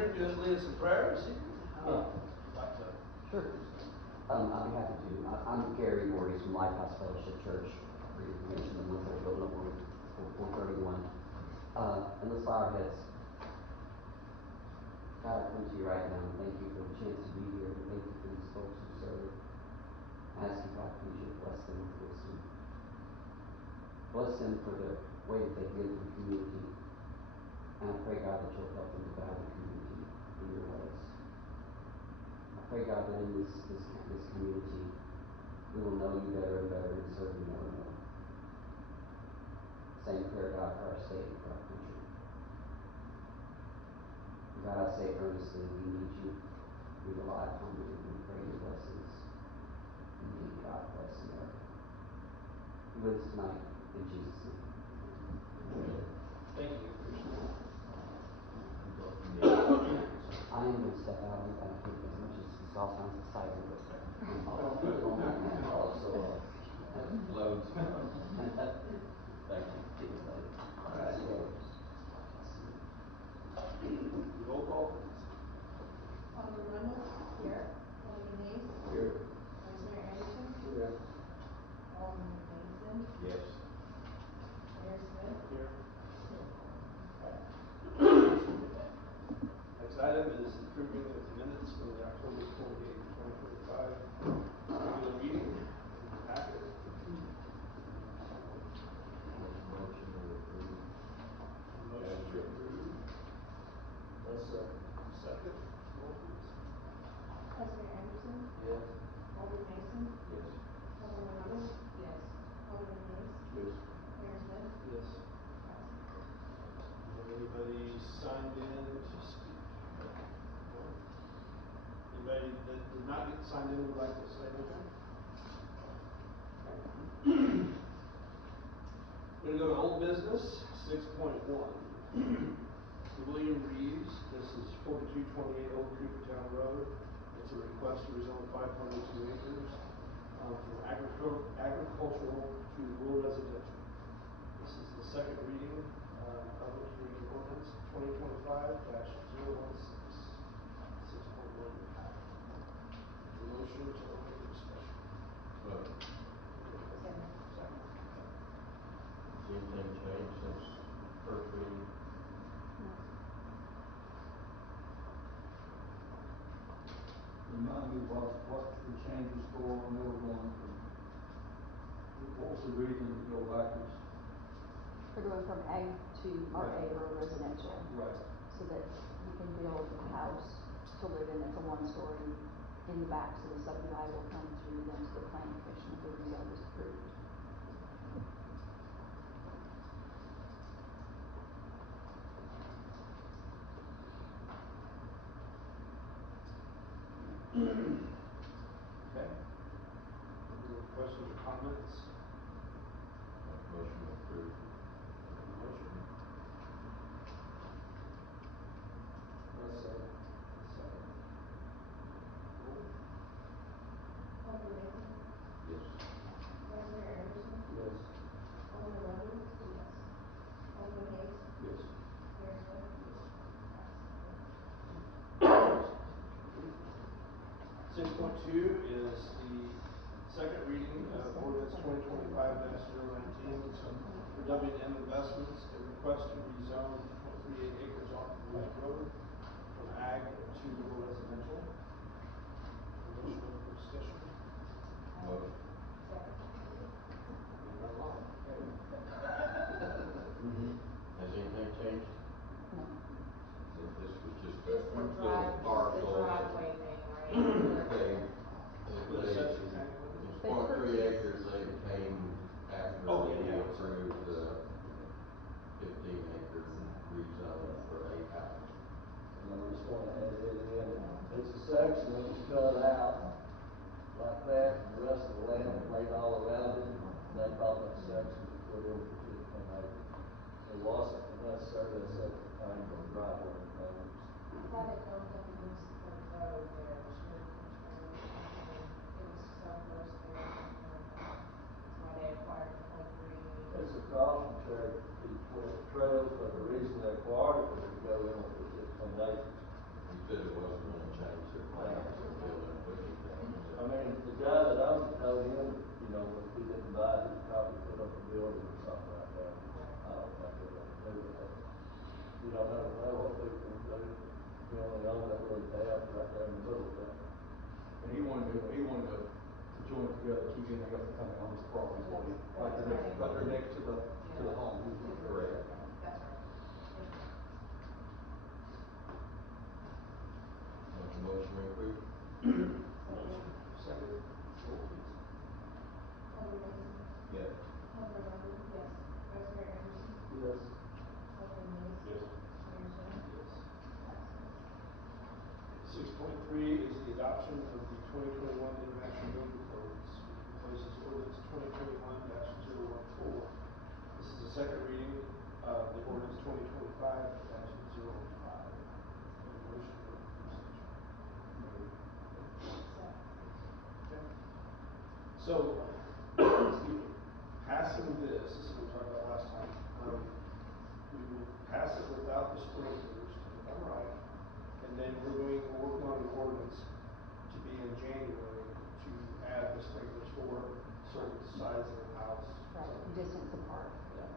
Clerk, just lead us in prayer this evening? You'd like to? Sure. I'd be happy to. I'm Gary Morris from Lighthouse Fellowship Church. For your information, the one that building up 431. And let's bow our heads. God, I come to you right now and thank you for the chance to be here, and thank you for these folks who serve. I ask you, God, please, you bless them with wisdom. Bless them for the way that they give to the community. And I pray, God, that you'll help them to guide the community in your ways. I pray, God, that in this community, we will know you better and better and serve you more and more. Same prayer, God, for our state and for our country. God, I say earnestly, we need you. We rely upon you. We pray your blessings. Indeed, God bless America. Be with us tonight, in Jesus' name. Thank you. I am going to step out and thank you as much as this all sounds exciting, but I'll put it on my hand also. Loads. Thank you. All right. Roll call, please. Alderman Rundle? Here. Alderman Hayes? Here. Vice Mayor Anderson? Here. Alderman Mason? Yes. Mayor Smith? Here. Next item is approving of the minutes from the October 28th, 2025 regular meeting in the packet. Motion to approve. Second. Roll, please. Vice Mayor Anderson? Yes. Alderman Mason? Yes. Alderman Rundle? Yes. Alderman Hayes? Yes. Mayor Smith? Yes. Has anybody signed in to speak? No? Anybody that did not get signed in would like to say anything? We're going to go to old business, 6.1. William Reeves, this is 4228 Old Coopertown Road. It's a request to rezone 5.2 acres from agricultural to rural residential. This is the second reading of public hearing ordinance 2025-016, 6.1. Motion to open the discussion. Second. Has anything changed since first reading? Remind me what the changes for on they were going from, what was the reason to go backwards? They're going from ag to RA or residential. Right. So that you can build a house to live in that's a one-story in the back, so the subdivider will come through then to the planning commission if the rezone is approved. Okay. Any questions or comments? Motion approved. Motion. Second. Alderman Mason? Yes. Vice Mayor Anderson? Yes. Alderman Rundle? Yes. Alderman Hayes? Yes. Mayor Smith? 6.2 is the second reading of ordinance 2025-019 for W&M Investments, a request to rezone 0.38 acres off of Ridge Road from ag to rural residential. Motion for discussion. Motion. Second. Run along. Okay. Has anything changed? No. This was just a Just the parcel. driveway thing, right? With a septic tank. It's 0.3 acres. They came after Oh, we yeah. approved the 15-acre rezone for a house. And I just want to add it in. It's a section that was cut out like that, and the rest of the land laid all around it. And they thought that section was put in for 15 acres. It wasn't necessarily a septic tank or driveway road. Had it bumped up against the road there, the Sheridan's Road, it was so close there, that's why they acquired the whole 3 acres. It's across from Cherokee Trails, but the reason they acquired it was to go in with the 15 acres. said it wasn't gonna change their plans to build and put anything. I mean, the guy that owns it told him, you know, if he didn't buy it, he'd probably put up a building or something like that. I don't think they're gonna do that. You don't never know what people do. You only own that little tab right there in the middle of that. And he wanted to join together, keep in, they got the company on his property, so he, right there next to the home. Correct. That's right. Make a motion to approve. Second. Roll, please. Alderman Mason, Yes. Alderman Rhoda, Yes. Vice Mayor Anderson, Yes. Alderman Hayes. Yes. Mayor Smith. Yes. Passes. 6.3 is the adoption of the 2021 International Building Codes, which replaces ordinance 2021-014. This is the second reading of the ordinance 2025-015. Motion for usage. Okay. So, excuse me, passing this is what we talked about last time. We will pass it without the sprinklers, if I'm right, and then we're working on an ordinance to be in January to add the sprinklers for certain sides of the house. Right, distance apart. Yeah.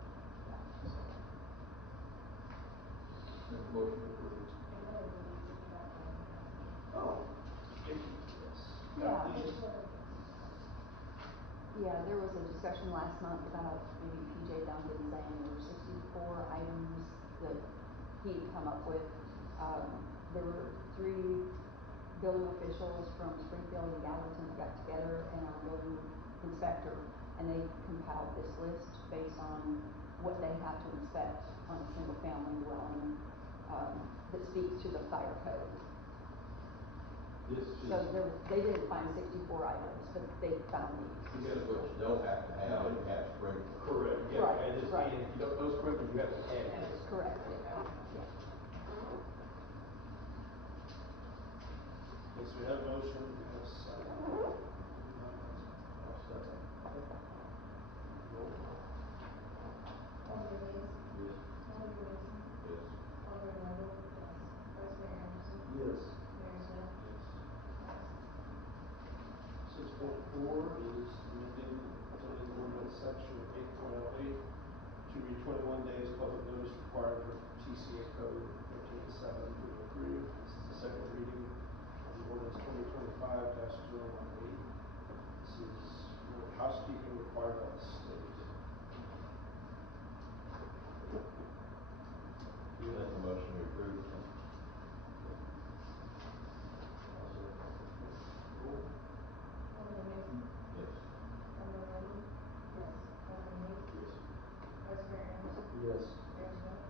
Make a motion to approve. And one of the reasons about that. Oh, thank you. Yes. Yeah. Please. Yeah, there was a discussion last month about maybe PJ Duncan saying there were 64 items that he'd come up with. There were 3 building officials from Springfield and Gallatin that got together and our building inspector, and they compiled this list based on what they have to inspect on a single family dwelling, that speaks to the fire code. This is, So they didn't find 64 items, but they found these. this is what you don't have to have, you have sprinklers. Correct. Right, And this, right. and if you don't, those sprinklers, you have to add this. Correct, yeah. Yes, we have a motion and a second. I'll second. Roll. Alderman Hayes, Yes. Alderman Mason, Yes. Alderman Rhoda, Vice Mayor Anderson, Yes. Mayor Smith. Yes. 6.4 is amending zoning ordinance section 8.08 to read 21 days public notice required for TCA code 13.7.3. This is the second reading of the ordinance 2025-018. This is housekeeping required by the state. Make a motion to approve. Roll. Alderman Mason, Yes. Alderman Rhoda, Yes. Alderman Hayes, Yes. Vice Mayor Anderson, Yes. Mayor Smith.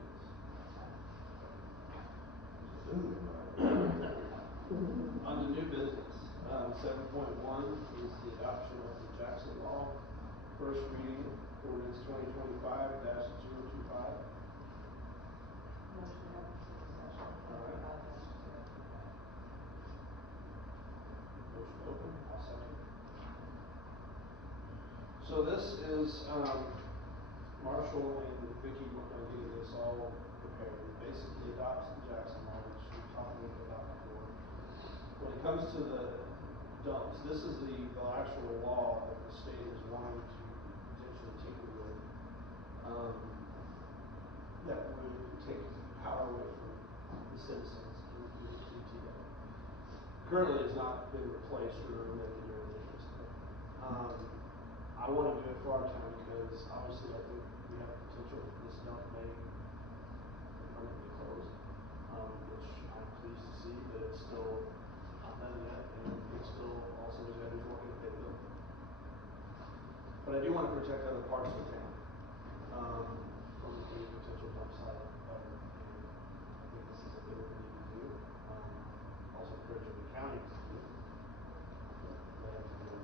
Zooming, right? On the new business, 7.1 is the adoption of the Jackson Law. First reading, ordinance 2025-025. Motion to open for discussion. All right. Motion open, I'll second. So this is, Marshall and Vicky working on getting this all prepared. It basically adopts the Jackson Law, which we talked a little bit about before. When it comes to the dumps, this is the actual law that the state is wanting to potentially tinker with. That would take power away from the citizens through the PTA. Currently, it's not been replaced or amended or anything. I want to do it for our town because obviously I think we have potential for this dump may permanently close, which I'm pleased to see that it's still not done yet, and it's still also the guy who's working to pay the bill. But I do want to protect other parts of the town from any potential dump site ever. And I think this is a good thing to do. Also encouraging the county to do it. But they have to do it.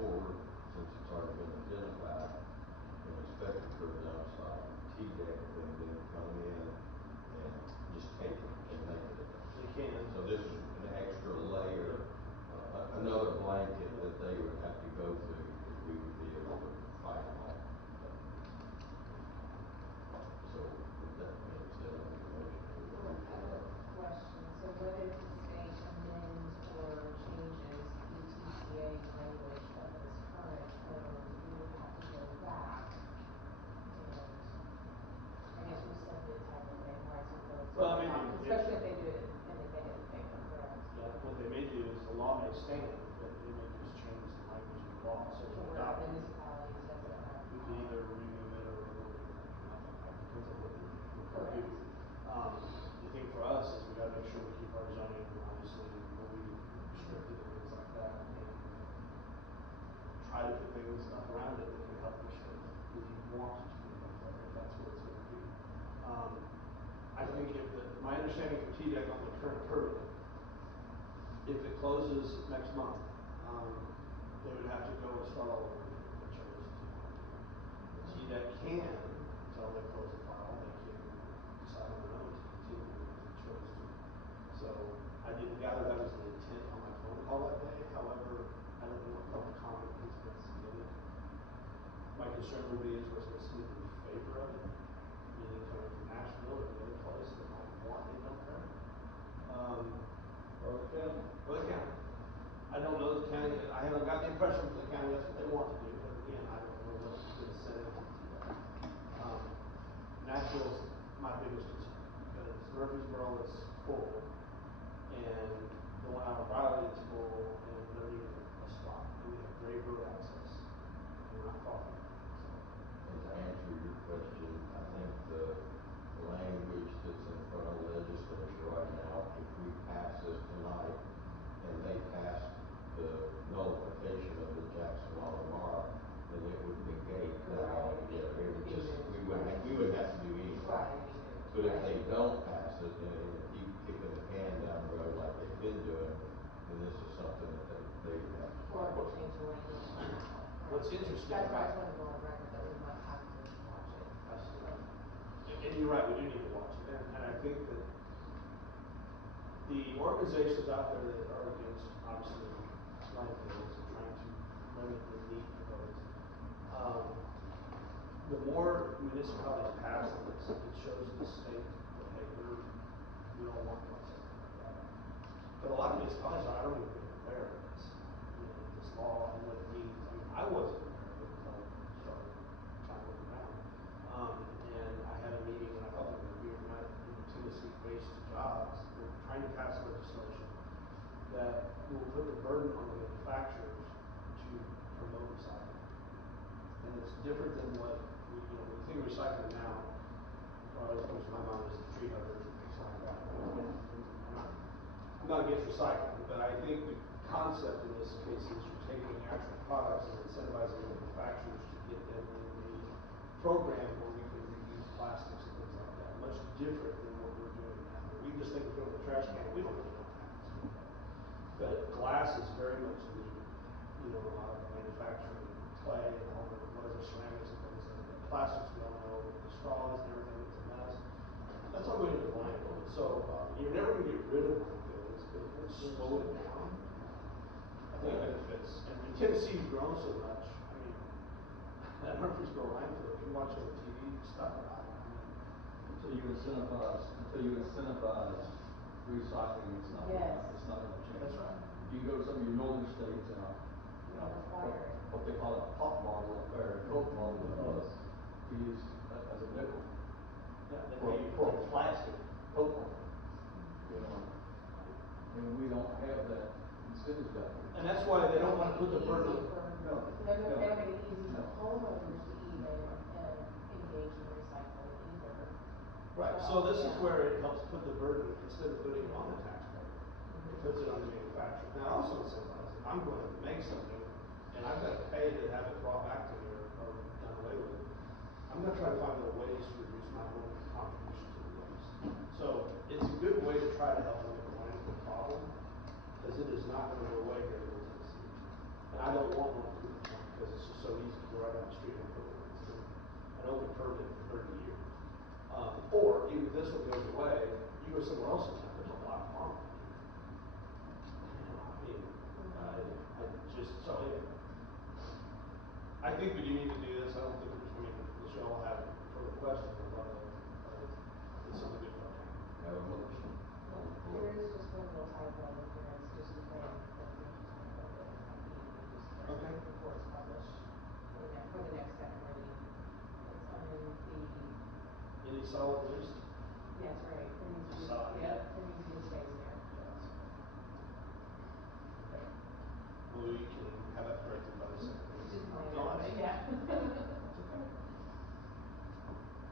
Or, since it's already been identified and inspected for the dump site, TDEC can then come in and just take it and make it a dump. They can. So this is an extra layer, another blanket that they would have to go through if we would be able to fight them off. zoning, obviously, will be restricted and things like that, and try to put things up around it that can help restrict the want to move up there, if that's what it's gonna be. I think if my understanding for TDEC on the current permit, if it closes next month, they would have to go and start all over again if they chose to. TDEC can, until they close the file, they can decide on their own to continue if they chose to. So I didn't gather that was the intent on my phone call that day. However, I don't know what public comment has been submitted. My concern would be is what's been submitted in favor of it, meaning coming from Nashville or the other place that might want it up there. Or county. Or the county. I don't know the county, I haven't got the impression from the county that's what they want to do, but again, I don't know what's been said to do that. Nashville's my biggest concern, because Murfreesboro is full, and the one out of Riley is full, and they're needing a spot, and we have great road access, and we're not far from it, so. And to answer your question, I think the language that's in front of the legislature right now, if we pass this tonight and they pass the nullification of the Jackson law tomorrow, then it would negate that altogether. It would just, we wouldn't have to do anything. But if they don't pass it and keep kicking the can down the road like they've been doing, then this is something that they would have to Or fight we'll with. change the language. What's interesting That's why I about- just wanted to go on record that we might have to watch it. And you're right, we do need to watch it, and I think that the organizations out there that are against, obviously, landfills and trying to limit the need for those, the more municipalities pass this, it shows the state that, hey, we don't want to something like that. But a lot of municipalities, I don't even think they're aware of this, this law and what it means. I mean, I wasn't aware of it until I started trying to look around. And I had a meeting, and I thought there was a weird night in Tennessee-based jobs. They're trying to pass legislation that will put the burden on the manufacturers to promote recycling. And it's different than what, when you think of recycling now, what always comes to my mind is the tree hugger and things like that. I'm not against recycling, but I think the concept in this case is you're taking actual products and incentivizing manufacturers to get them in the program where we can reuse plastics and things like that. Much different than what we're doing now. We just think of it in the trash can, we don't really know how it's doing that. But glass is very much needed. A lot of manufacturing clay and all the whatever ceramics and things like that. Plastics, we all know, the straws and everything, it's a mess. That's all going into the landfill. So you're never going to get rid of landfills, but if we slow it down, I think it benefits. And Tennessee's grown so much. I mean, that Murfreesboro landfill, if you watch it on TV, stuff about it. Until you incentivize recycling, it's not gonna change. That's right. You can go to some of your northern states and, Require it. what they call a pop bottle up there, a Coke bottle, we use that as a nickel. Yeah, they For, pay you for a plastic Coke bottle. And we don't have that incentive down here. And that's why they don't want to put the burden on. No. They don't make it easy No. for homeowners to even engage in recycling either. Right, so this is where it helps put the burden, instead of putting it on the taxpayer, it puts it on the manufacturer. Now, also incentivizes, if I'm going to make something, and I've got to pay to have it brought back to me or done away with, I'm gonna try to find little ways to reduce my own contribution to the waste. So, it's a good way to try to help limit the landfill problem, because it is not gonna go away here in Tennessee. And I don't want one to, because it's just so easy to go right down the street and put one in. An open permit for 30 years. Or even if this one goes away, you go somewhere else in town, there's a lot of farm. I think we do need to do this. I don't think Michelle had further questions. It's something good for our town. Have a motion on the floor. There is just one little typo in here, it's just a thing that we typo that might be just Okay. before it's published for the next second reading. It's on the, Any solid waste? yes, right, it needs to be, Solid. yep, it needs to be space there. Okay. Well, we can have that corrected by the second. It's just my, No, but that's- yeah. Okay.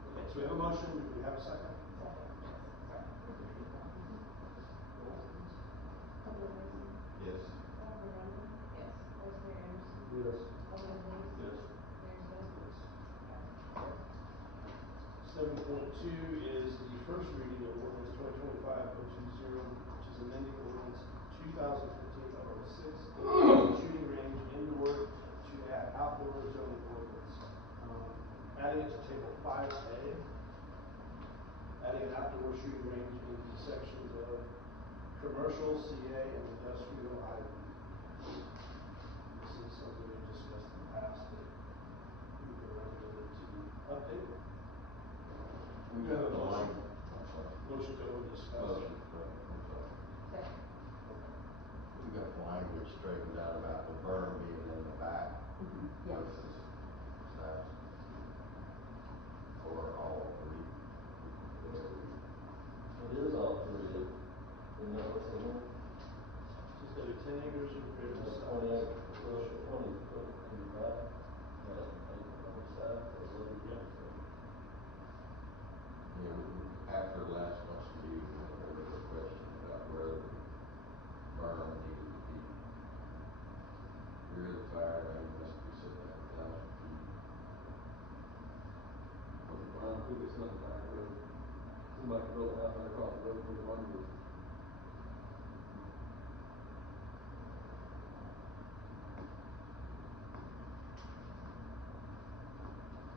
Okay, so we have a motion. Do we have a second? Second. Roll. 2 is the first reading of ordinance 2025-020, which is amending ordinance 2015-006, shooting range, indoor to add outdoor zoning ordinance. Adding it to table 5A, adding an outdoor shooting range in the sections of commercial, CA, and industrial IB. This is something we discussed in the past that we were recommended to update. We have a motion. I'm sorry. Motion to go and discuss. Motion, I'm sorry. Second. We got the language straightened out about the berm being in the back Yes. versus that, or all three. It is all three, isn't that what's in there? Just gotta be 10 acres or greater It's size. 20 acres, 20 foot in the back, and 8 on the side, or what do you get? You know, after last month's meeting, there was a question about whether the berm needed to be rear of the fire lane must be set back 1,000 feet. Well, I think it's nothing back road. Somebody can build a house right across the road from the one group.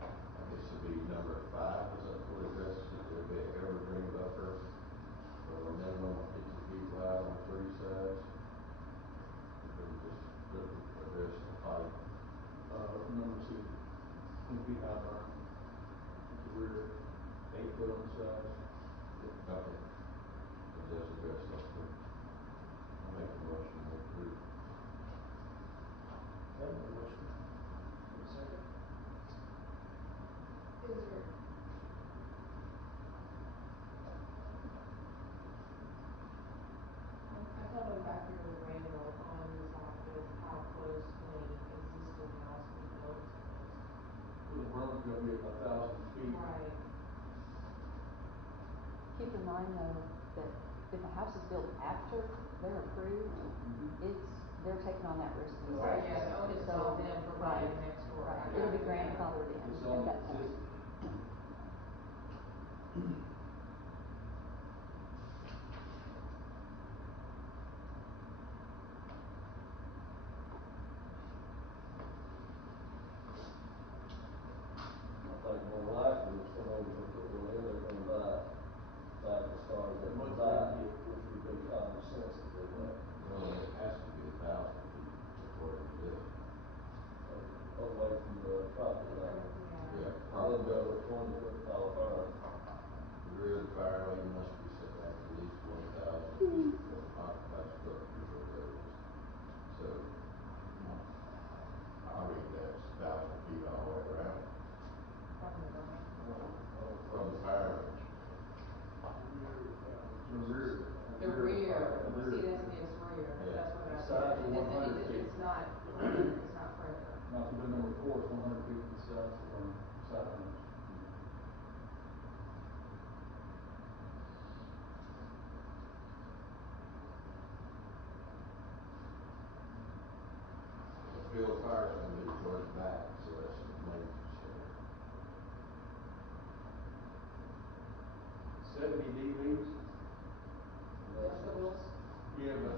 I guess it'd be number 5, is that what addresses it, there'd be an evergreen buffer of a minimum of 50 feet wide on 3 sides. Or just put address the height. Number 2, 10 feet high berm. The rear, 8 foot on the sides. Okay. It does address those two. I'll make a motion to approve. Okay, a motion. Any second? Is there? I thought on back here in the manual on this map is how close can an existing house be built to it? So the berm's gonna be 1,000 feet. Right. Keep in mind though, that if a house is built after they're approved, they're taking on that risk So, themselves. yeah, the onus is on them for Right, buying next door. right, I it'll got be it. grandfathered in It's at on that point. existing. I think more likely, if somebody's gonna put one in, they're gonna buy it back as far as they can Much buy better. it, which would be common sense to do that. Well, it has to be 1,000 feet according to this. Away from the property line. Yeah. Yeah, I'll probably. go with 20 foot tall berm. The rear of the fire lane must be set back at least 20,000 feet from occupied structures or buildings. So, I read that's 1,000 feet all the way around From the berm. from the fire range. The rear. The rear, The see, rear. that's against rear, Yeah. that's what I The said. sides are It doesn't- 100 feet. It's not further, it's not further. Not to the number 4, it's 100 feet from the sides of the berm, side range. The field fire is going to be towards the back, so that's the main concern. 70 dBs. Decibels. Yeah, but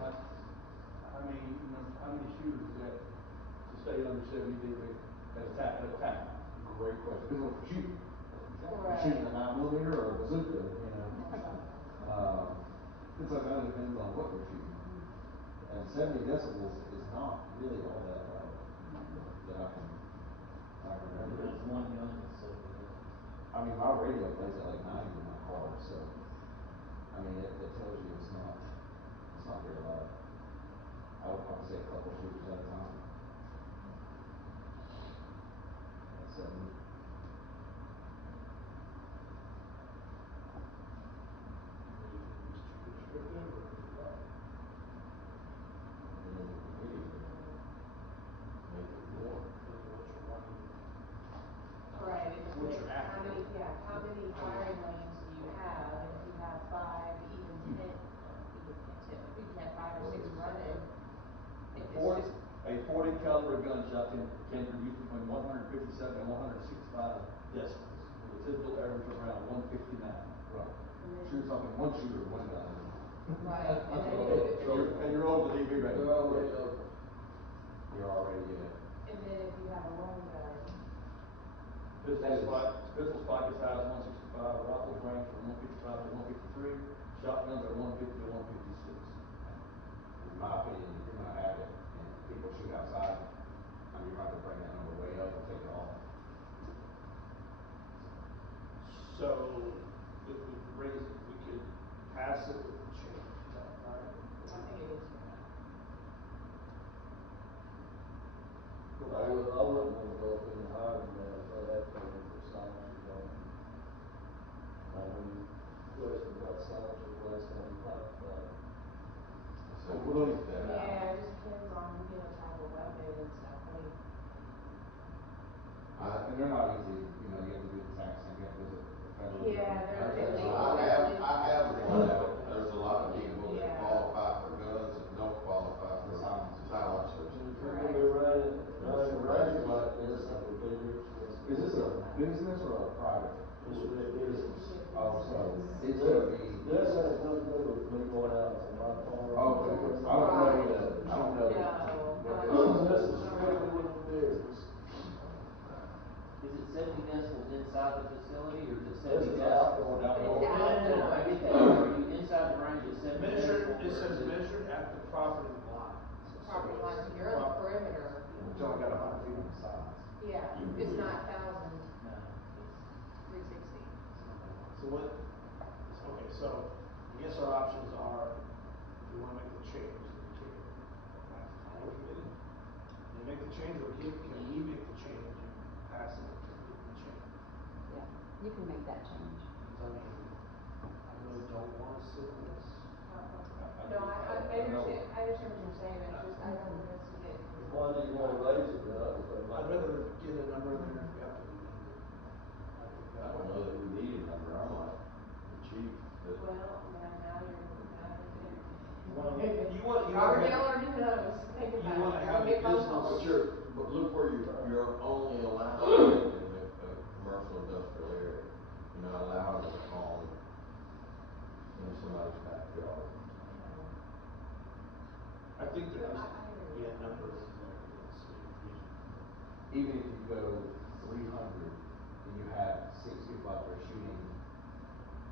how many shooters is that to stay under 70 dB at a time? Great question. Depends on what you're shooting. If you're Right. shooting a 9mm or a bazooka, you know. It's like that depends on what you're shooting. And 70 decibels is not really all that loud that I can remember. There's one gun that's so good. I mean, my radio plays at like 90 in my car, so I mean, it tells you it's not very loud. I would say a couple shooters at a time. At 70. Make it more. Right, it What depends, you're after. how many firing lanes do you have, and if you have 5, even 10, you can have 5 or 6 running. If it's 40, just, a 40 caliber gunshot can produce between 157 and 165 decibels with a typical average around 159. Right. And then- So you're talking one shooter, one gun. Right, and then And you're over the DB rating. They're already over. You're already, and then if you have a long gun, Pistol spike is high as 165, rifles range from 155 to 153, shotguns are 150 to 156. in my opinion, if you're gonna have it and people shoot outside, I mean, you're gonna have to bring that number way up or take it off. So, if we raise it, we could pass it with the change, is that right? I think it needs to go back. Go I back. wouldn't wanna go up any higher than that, if they have to put silencers on. I know you questioned about silencers last time you talked about it. So we'll take that out. Yeah, it just depends on, type of weapon and stuff, I mean, And they're not easy, you know, you have to do the tax thing, you have to visit the federal. Yeah, government. I have there's a lot of people that Yeah. qualify for guns that don't qualify for silencers. If you're gonna be running ranges like this, that would be your choice. Is this a business or a private? This would be a business. Oh, so it's gonna be. This has nothing to do with me going out to my farm. Oh, okay. I don't know, I don't know. No. This is strictly with the business. Is it 70 decibels inside the facility, or is it This 70 is decibels? outdoor. It's No, I get that, are you inside the range at 70 Measured, decibels? it or says is it- measured at the property line. Property line, so you're on the perimeter, But you only got 100 feet on the sides. yeah, it's not 1,000, No, it's 360. So what, okay, so I guess our options are, if we wanna make the change, then we take it back to planning committee. They make the change, or can we make the change and pass it with the change? Yeah, you can make that change. Because I mean, I really don't wanna sit in this. No, I understand what you're saying, it's just, I don't want us to get. Why do you wanna raise it up? I'd rather get a number in there if we have to rename it. I think I that don't know that we need a number, I'm like the chief, that Well, now you're there. You Robert wanna Dale already knows, think you about it. wanna You're have gonna a get phone business- calls. but look where you're only allowing it in a commercial industrial area. You're not allowing it in somebody's backyard. I think there No, needs I to agree be a with that. number in there that's reasonable. Even if you go 300 and you have 6 people out there shooting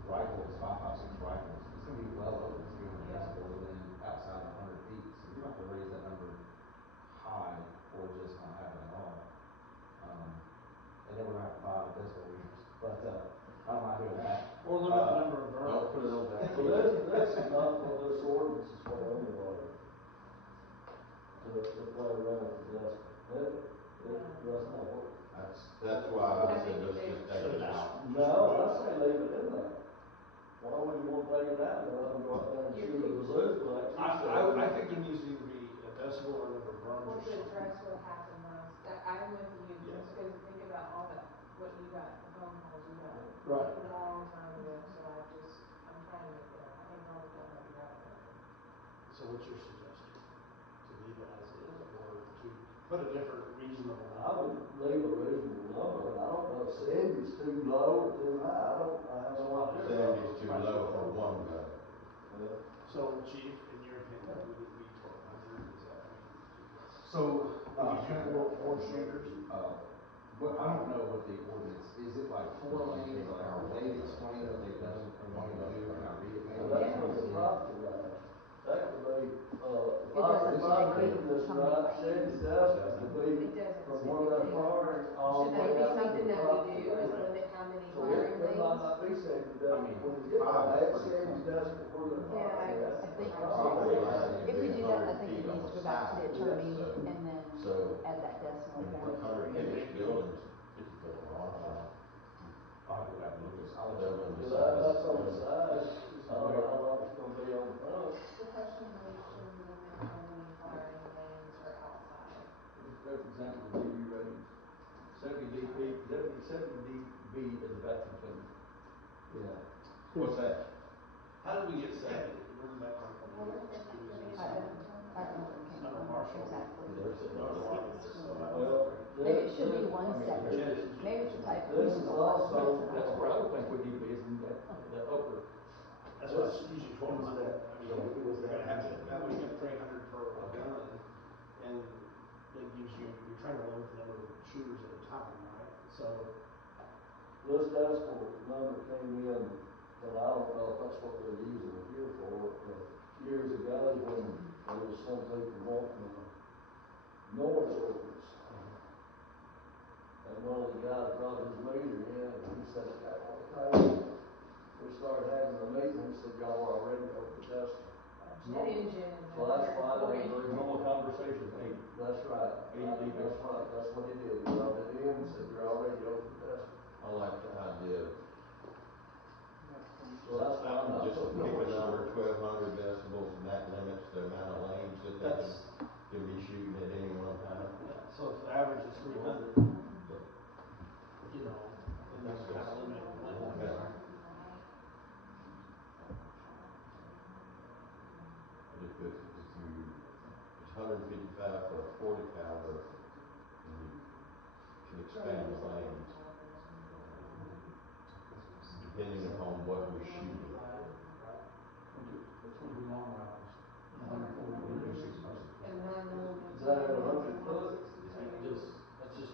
rifles, 5.56 rifles, it's gonna be well over 300 Yeah. decibels within outside of 100 feet. So you're gonna have to raise that number high or just not have it at all. And then we're gonna have to buy the decibel meters, but I don't mind doing that. Or limit the number of burns. Don't put it on that. Well, this is not what this ordinance is for anyway. To play around with the decibel. That's not what. That's why I said let's just take it out. No, I say leave it in there. Why would you want to take it out and let them go out there and shoot a bazooka like you said? I think there needs to either be a decibel or a number of burns Well, or to something. address what happened last, I'm with you, Yeah. just because think about all that, what you got, the phone calls you got. Right. A long time ago, so I'm trying to make it up, I think Robert Dale might be right on that one. So what's your suggestion? To leave it as is, or to put a different reasonable I number? would leave a reasonable number, and I don't know if 70 is too low or too high, I have no idea. 70 is too low for one gun. Yeah. So, chief, in your opinion, would it be 1,200? Is that, I mean, So, would you do four shooters? What, I don't know what the ordinance, is it like 4 lanes, like how they've explained what they've done or wanting to do, can I read it So maybe? that's with the property line. That could be, if doesn't if I'm say reading this how many right, 70 decibels could be It doesn't from say where they're anything. firing all Should the that way be out to something the that we property do, line. is limit how many So firing it might lanes? not be 70 decibels, mean, when you get five down is at pretty 70 decibels where they're Yeah, I firing guess at. I think that's Property probably- line if we do that, I think it 100 needs to go feet back to the on the attorney side, and then so add that decimal point. 100 finished buildings, 50 foot long. I'll have to go back and look at this. I'll let you Doubling know. the Yeah, size. that's on the side, I don't know how long it's gonna be on the front. The question really should limit how many firing lanes are outside. For example, the DB ratings, 70 dB is a vacuum cleaner. Yeah. What's that? How did we get 70? Where did that come from? Well, where's that It was in information? some- I don't know where it came I know from Marshall exactly. notified us, so I was Well, Maybe it should be there- 170, maybe it's a typo. This is also. That's where I would think we need to be, is in that, the upper. That's what I usually told Who's them. that? I mean, So who was you're that? gonna have to, that way you're gonna pay 100 per Okay. gun, and that gives you, you're trying to limit the number of shooters at a time, right? So, This decimal number came in, and I don't know if that's what they're using it here for, but years ago, when there was some people wanting noise ordinance. And one of the guys brought his meter in, and he said, "Okay, well, we started having a meeting, he said, y'all are already over the decimal." Jet engine is So that's why they 140. Normal conversation, 80. That's right. 80 dB. That's right, that's what he did, he brought it in, and said, "You're already over the decimal." I like the idea, So that's why I'm not just putting pick a noise number, ordinance. 1,200 decibels, and that limits the amount of lanes that they can be shooting at any one time. so if the average is 300, So, you know, then that's kind of limiting the window. Okay. But if it's 155 for a 40 caliber, and you can expand the lanes depending upon what you're shooting. It's gonna be long rifles, 140, 160. And 9mm. Is that at 100 foot? That's just.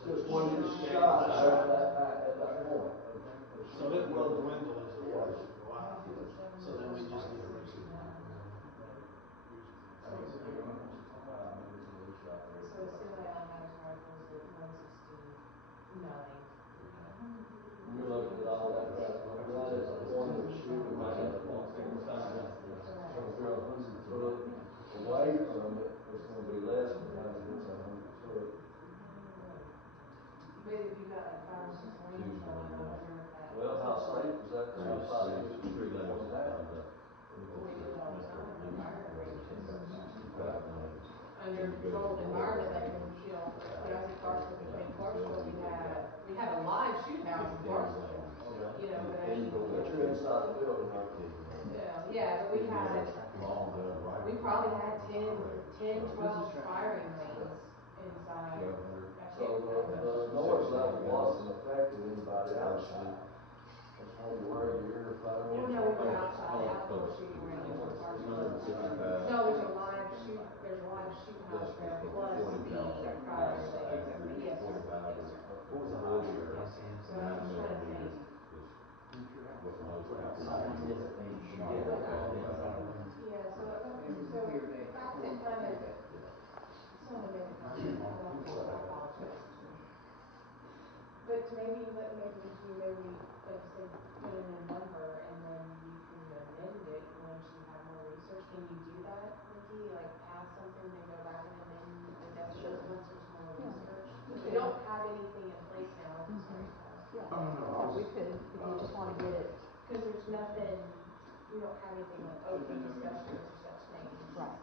Just when you shot it at that point, okay? So it will dwindle as the orders go out, so then we just need a reason. I mean, so you're gonna post numbers in each shot there. So a semi-automatic rifle is at 169. You're looking at all that, right at the point of shooting, right at the point. So if you're 100 foot away from it, it's gonna be less than time it hits 100 foot. But if you got like 5 or 6 lanes going, I wonder if that. Well, how safe is that? How safe is it? Three lanes Down. We do it all the time in firing ranges. 65 lanes. Under controlled environment, like when, you know, when I was at Clarksville, between Clarksville, we had a live shoot house in 15 Clarksville. lanes. You know, but I mean, But you're inside the building, aren't you? yeah, but we had, Long gun rifle. we probably had 10, 12 firing lanes inside. 1,200. I So can't- the noise level wasn't affecting anybody outside. That's when you wear your earphones. Well, no, we were outside, outdoor shooting range in Clarksville. 155. No, there's a live shoot house there, plus the firing lanes. Yes, sir. 45 Yes, or sir. 40 or So I'm just trying to 9mm think. is what most Sometimes outlaws it's a thing. Yeah, so, if I had to kind of, it's only make a comment, but I apologize. But maybe, maybe, like you said, put in a number and then you can amend it once you have more research. Can you do that, Nikki? Like pass something, then go back and amend the decibels once there's more research? Because we don't have anything in place now, I'm sorry. Yeah, we could, if you just wanna get it. Because there's nothing, we don't have anything like open discussion, there's just abstain. Right.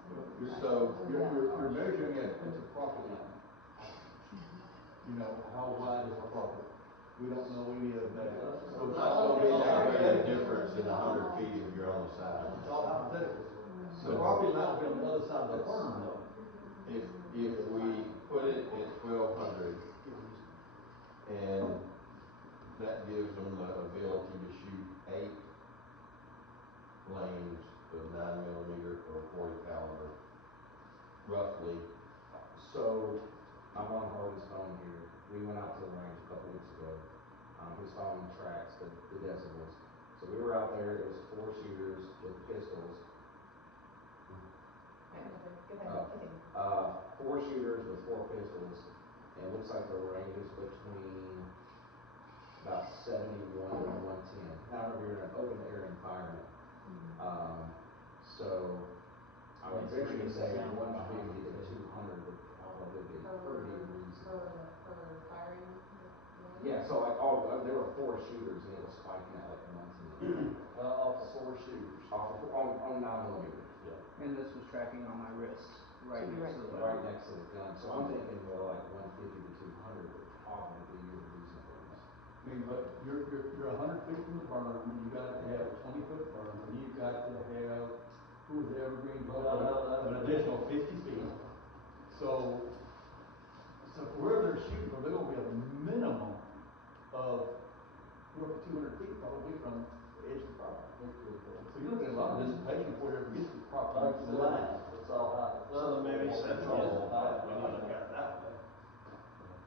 So, You're measuring it at the property line. You know, how wide is the property? We don't know any of that. So it's not going to be that great a difference in 100 feet if you're on the side. It's all hypothetical. The property line will be on the other side of the berm though. If we put it at 1,200, and that gives them the ability to shoot 8 lanes of 9mm or 40 caliber, roughly. So, I'm on Harley's phone here. We went out to the range a couple weeks ago. His phone tracks the decibels. So we were out there, it was 4 shooters with pistols. Go ahead, continue. 4 shooters with 4 pistols, and it looks like the range is between about 71 and 110. Now remember, you're in an open air environment. So I would venture to say 150 to 200 would probably be pretty reasonable. Per firing range? Yeah, so like there were 4 shooters and it was spiking at like 110. Off of 4 shooters. On 9mm. Yeah. And this was tracking on my wrist, right So you're next to the Right gun. next to the gun. So I'm thinking more like 150 to 200 would probably be your reasonableness. I mean, but you're 100 feet from the berm, you got to have a 20-foot berm, and you've got to have, who was the evergreen buffer, an additional 50 feet. So where they're shooting from, they're gonna be a minimum of We're up to 200 feet probably from the edge of the property. It could be. So you're looking at a lot of dissipation before it ever gets to the property. Thanks for that, it's all hypothetical. So then maybe central It's isn't all bad, when you hypothetical. look at it that way,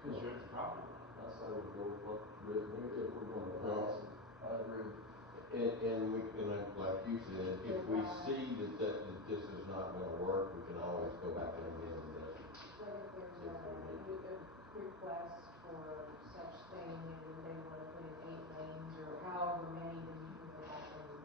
cause you're at the property line. I say we go with what's written here, if we're gonna Well, pass it. I agree. And we can, like you said, if we see that this is not gonna work, we can always go back and amend this. Like if there's If we need. a request for such thing and they wanna put in 8 lanes or however many, then you can go back and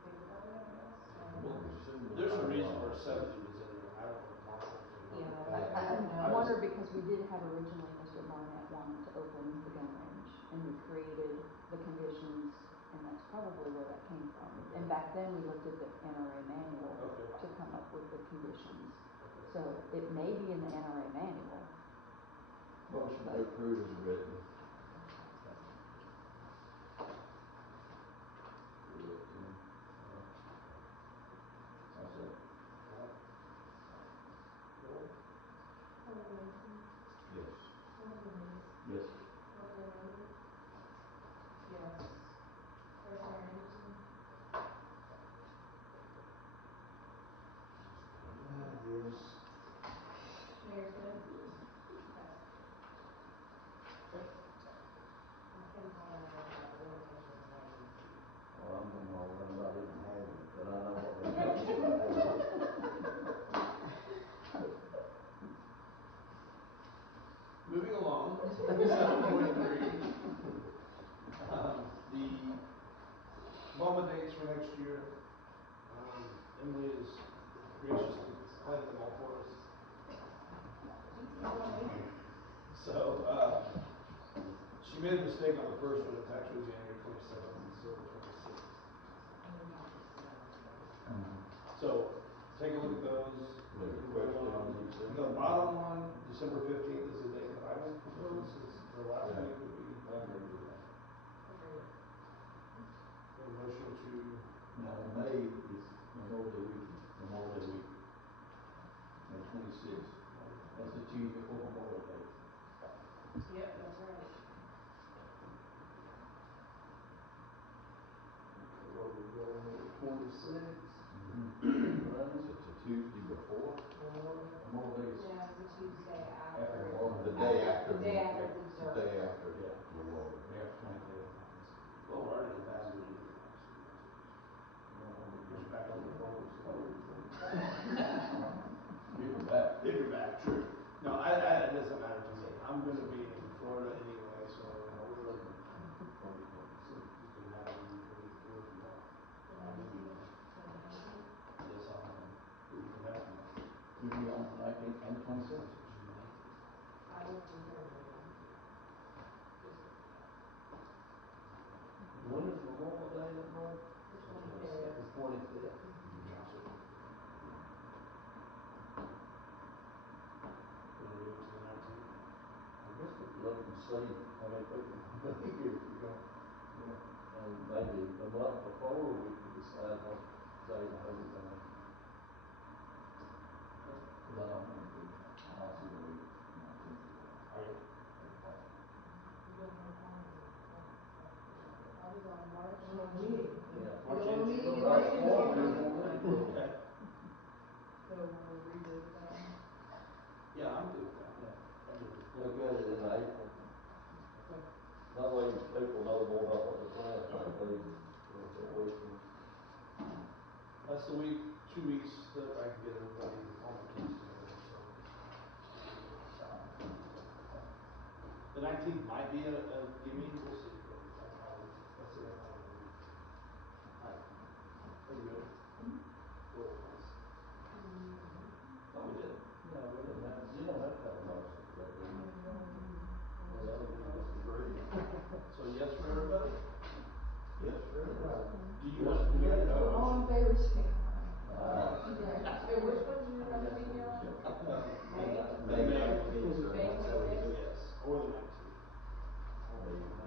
think about it, I guess. Well, soon we'll There's a find reason out. for 70 is in there, and I don't know if Marshall can Yeah, remember. I don't know. I wonder because we did have originally Mr. Barnett wanting to open the gun range, and we created the conditions, and that's probably where that came from. And back then, we looked at the NRA manual Okay. to come up with the conditions. So it may be in the NRA manual. Motion to approve is written. I'll say. Alderman Mason, Yes. Alderman Hayes, Yes. Alderman Rhodes. Yes. Vice Mayor Anderson, Yes. Mayor Smith. Yes. Kim Connor, limitation of lighting. Well, I'm gonna all run about it and have it, but I know what we're talking about. Moving along, 7.3, the BOMA dates for next year. Emily is graciously planning them all for us. So, she made a mistake on the first one, it's actually January 27th instead of 26th. So, take a look at those. With the question, The bottom one, December 15th is the date that I would propose, since the last Yeah. week would be, I agree with that. Agreed. a motion to, No, May is Memorial Day weekend, Memorial Day week. May 26th. That's the Tuesday before Memorial Day. Yep, that's right. Okay, where we going with 26? it's a Tuesday before Memorial Day? Memorial Day is. No, it's a Tuesday After after. Memorial The Day. day after. The day after it's The observed. day after, Yeah. Memorial Day. Day after 25th. well, we're already in bad mood. Push back on the polls. If we're back. If you're back, true. No, it doesn't matter to me. I'm gonna be in Florida anyway, so it doesn't matter. You can have it in 24 if you want. The 19th, the 19th. Yes, I'll have them. You can have them. We'll be on the 19th and the 26th. I will confirm the 19th. Just so you know. When is Memorial Day that month? The 25th. The 25th. We'll do it to the 19th. I guess we could look and see how many people will be here if you're going, and maybe a month before we can decide what day to hold it on. Because I don't want to do that. I'll see the week. 19th is Are you? You don't have time to report. I was on March. Yeah. March The only 18th. meeting in March Lincoln fourth, City. you're gonna be. Okay. So we'll revisit that. Yeah, I'm good with that. Yeah. I'm good with that. Look at it in April. Okay. That way people know more about what the plans might be with the weekend. That's the week, 2 weeks that I can get everybody on the piece together, so. The 19th might be a gimme, we'll see, but that's the only time of the week. Alright, are you good? Roll please. Oh, we did. No, we didn't have, you don't have to have a motion for that, do you? Well, you just agree. So yes for everybody? Yes, sir. Do you want, do we have to have a All in motion? favor, say aye. Hey, which ones are you gonna be here on? May? May 19th, sir. May 26th? Yes, or the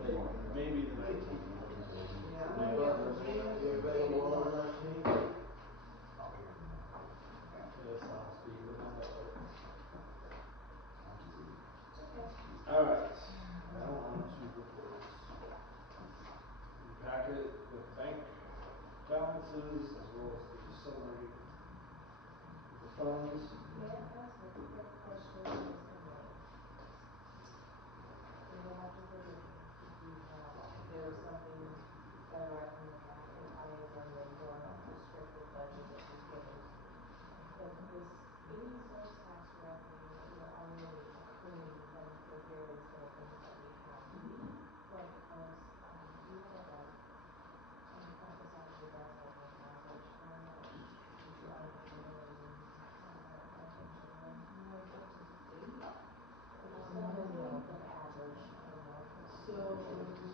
19th. Maybe the 19th. Yeah, I'm Any gonna be others able to be available on the 19th? Yes, I'll be with my network. Okay. Alright, now on to reports. funds. May I ask a quick question, Ms. Emily? We will have to forgive me if you have, if there is something better I can look at, if I am in the more restricted budget that you've given to me. But this any sales tax revenue that we're already accruing from the various little things that we have, do we, like, do you have like a, off the side of your desk, like an average, how much that you are generating by engineering? Like up to date? No, an average per month. So,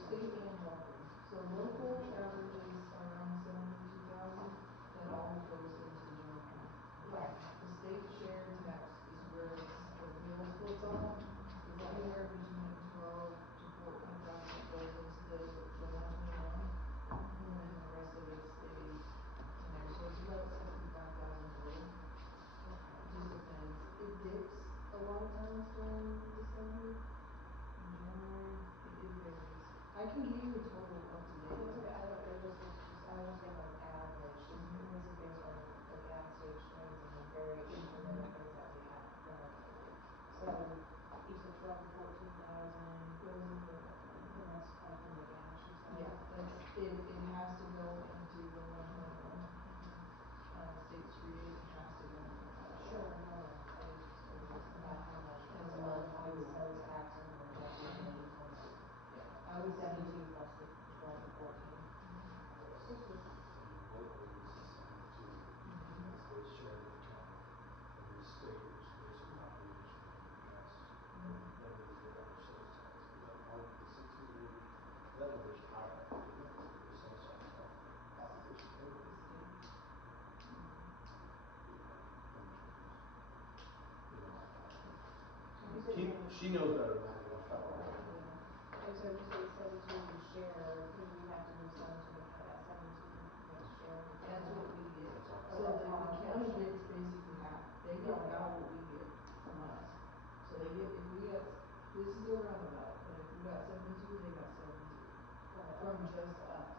state and local. So local averages around 72,000, that all goes into the general fund. Right. The state share tax is where the real splits are, is anywhere between 12 to 14,000 that goes into the 121. And then the rest of it stays in there, so it's about 65,000 total. Okay. It just depends. It dips a lot of times during December and January. It varies. I can give you a total up to date. That's okay, I don't, it just was just, I was getting an average, just, Mhm. and this is based on the gas stations and the very incremental things that we have done lately. So, you said 12 to 14,000, Goes into the general fund. and that's all from the gas, you said? Yeah, it has to go into the 121. State Street, it has to go into that. Sure, no, I was just curious about how much per As a month on rule. sales tax and then what we made on that. Yeah, I would say. 72 plus the 12 to 14. Thank you. And local is the same too, because they share the county, and the state is based on population and gas, that is the other sales tax. But that one, the 68, that number's higher, the sales tax of population. The state. You said She knows better than I do. Yeah. And so you say 72 share, because we have to do some to make kind of that 72 gets shared between. That's what we get. Oh, So that's the our county portion. gets basically half. They get Right. about what we get from us. So they get, if we got, this is a roundabout, but if we got 72, they got 72. Right. From just us.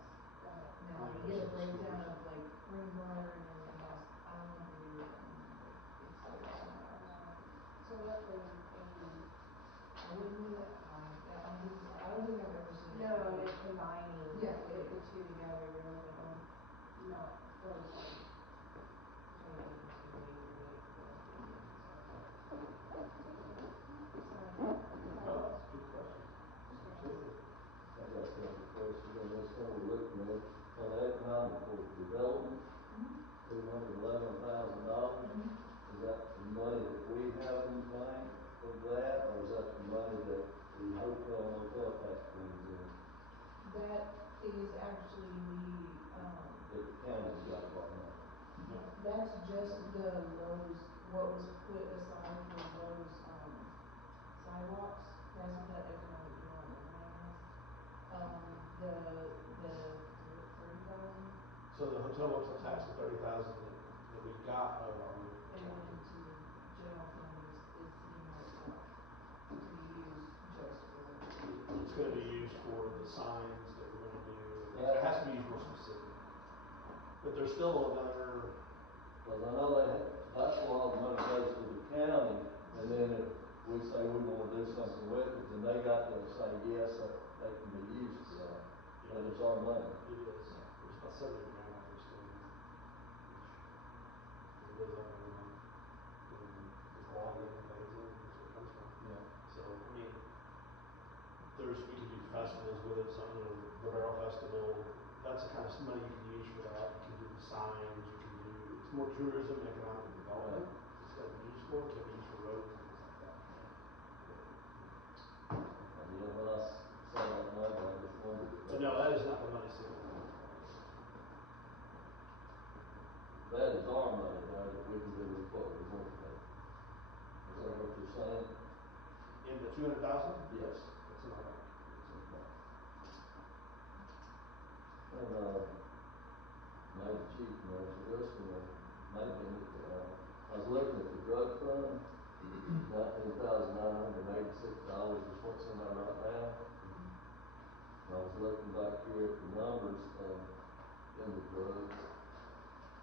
Right. Now, we get a breakdown of like Greenbrier and everything else. I don't know if they do it, but it's somewhere else. So roughly 80. I wouldn't do that high. I don't think I've ever seen it. No, it's combining Yeah, the two together, you're looking, not close to between 80 and 83, 84. So. No, that's a good question. Absolutely. I got a couple of questions on this one we're looking at. On economical development, $211,000. Is that the money that we have in the bank of that, or is that the money that the hotel motel tax brings in? That is actually That the county's got right now? No. that's just the Lowe's, what was put aside for Lowe's, sidewalks. That's what that economic development money is. The 30,000, So the hotel motel tax of 30,000 that we got out of our new and account. then to the general fund is sitting there for, to be used just for. It's gonna be used for the signs that we're gonna do. It has to be used more specific. But there's still another, Cause I know that's where all the money goes to the county, and then if we say we wanna do something with it, then they got to say, yes, they can be used for that. But it's our money. it is, there's about 70 grand out there still. It goes up every month. And the quality of it pays in, that's where it comes from. Yeah. So, I mean, we can do festivals with it, some, the Barrel Festival, that's the kind of money you can use for that. You can do the signs, it's more tourism, economic development. It's got to be used for, it can't be used for roads and things like that. Yeah, when I saw that number, I just wondered. But no, that is not the money sitting there. That is our money there that we can do with what we want to. Is that what you're saying? In the 200,000? Yes. It's in our bank. And, maybe Chief knows this one, or maybe, I was looking at the drug fund, $19,986 is what's in there right now. And I was looking back here at the numbers, in the drugs.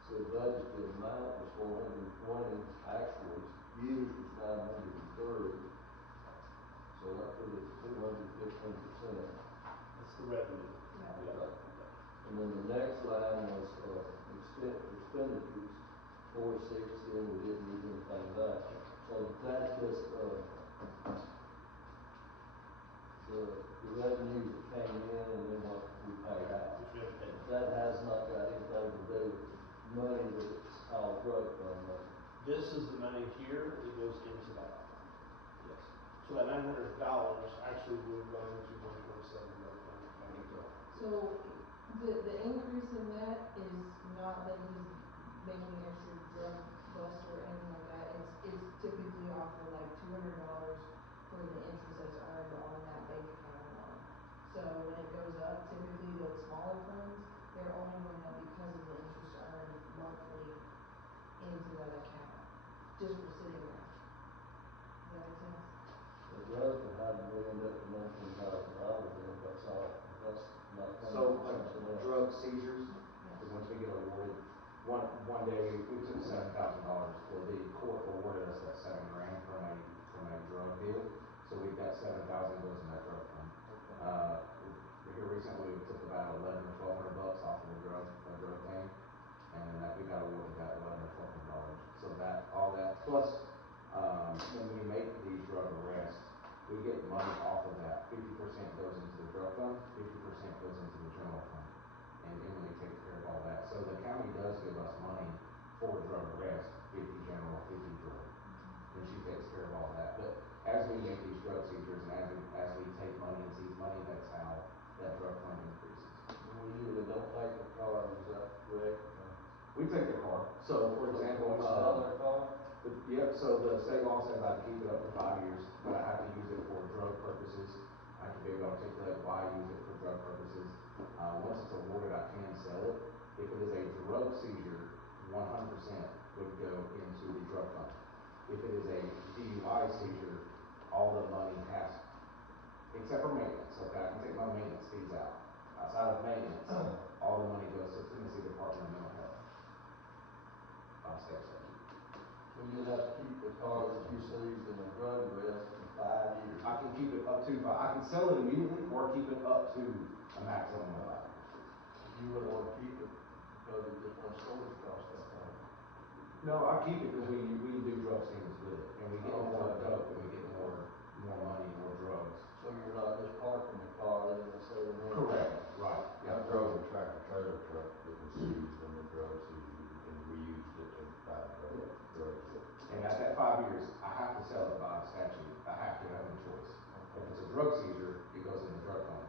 So the budgeted amount was 420, actuals used was 903. So that put it at 215%. That's the revenue. Yeah. Right. And then the next line was, expenditures, 460, and we didn't use anything of that. So that's just, the revenues that came in and then what we paid out. Which we have to pay. That has not got anything to do with money that's called drug fund money. This is the money here that goes into that. Yes. So that $900 actually would have gone into 127 drug fund. So the increase in that is not that he's making extra drug bust or anything like that. It's typically off of like $200 for the interest that's earned on that bank account alone. So when it goes up, typically those smaller funds, they're only going up because of the interest earned monthly into that account, just for sitting there. Does that make sense? The drug fund, how did we end up with $19,000 then? That's all, that's not coming So from like something else. drug seizures, is once we get awarded, one day we took $7,000. Well, the court awarded us that $7,000 from a drug deal. So we've got 7,000 goes in that drug fund. Here recently we took about 1,100 or 1,200 bucks off of a drug thing, and then that we got awarded that 1,100 or 1,200 dollars. So that all that plus when we make these drug arrests, we get money off of that. 50% goes into the drug fund, 50% goes into the general fund, and Emily takes care of all that. So the county does give us money for drug arrest, 50 general, 50 drug, and she takes care of all that. But as we make these drug seizures and as we take money and seize money, that's how that drug fund increases. We usually don't take the cars, is that correct? We take the car. So for example, we sell our car? Yep, so the state law says I can keep it up to 5 years, but I have to use it for drug purposes. I have to be able to articulate why I use it for drug purposes. Once it's awarded, I can sell it. If it is a drug seizure, 100% would go into the drug fund. If it is a DUI seizure, all the money has, except for maintenance, okay, I can take my maintenance fees out. Outside of maintenance, all the money goes to Tennessee Department of Mental Health. By state statute. So you'd have to keep the car that you seized in a drug arrest for 5 years. I can keep it up to 5. I can sell it immediately or keep it up to a maximum of 5 years. You wouldn't want to keep it because it just won't storage cost that time. No, I keep it because we do drug stingers with it, and we get more dope, and we get more money, more drugs. So you're not just parking the car there and selling it? Correct. Right. I drove a tractor trailer truck that was seized in the drug seizure, and we used it to buy drugs with. And at that 5 years, I have to sell it by statute. I have to have no choice. If it's a drug seizure, it goes in the drug fund.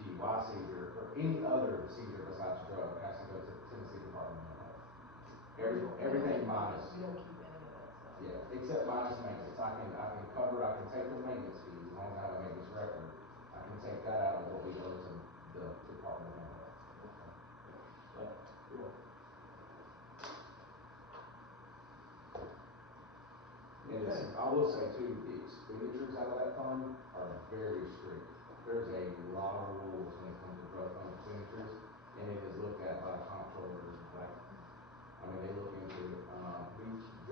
DUI seizure, or any other seizure besides drug, has to go to the Tennessee Department of Mental Health. Everything minus. We don't keep any of that stuff. Yeah, except minus maintenance. I can take the maintenance fees as long as I have a maintenance record. I can take that out of what we owe to the Department of Mental Health. Cool. And I will say too, the expenditures out of that fund are very strict. There's a lot of rules when it comes to drug fund expenditures, and it is looked at by the comptroller. Like, I mean, they look into it.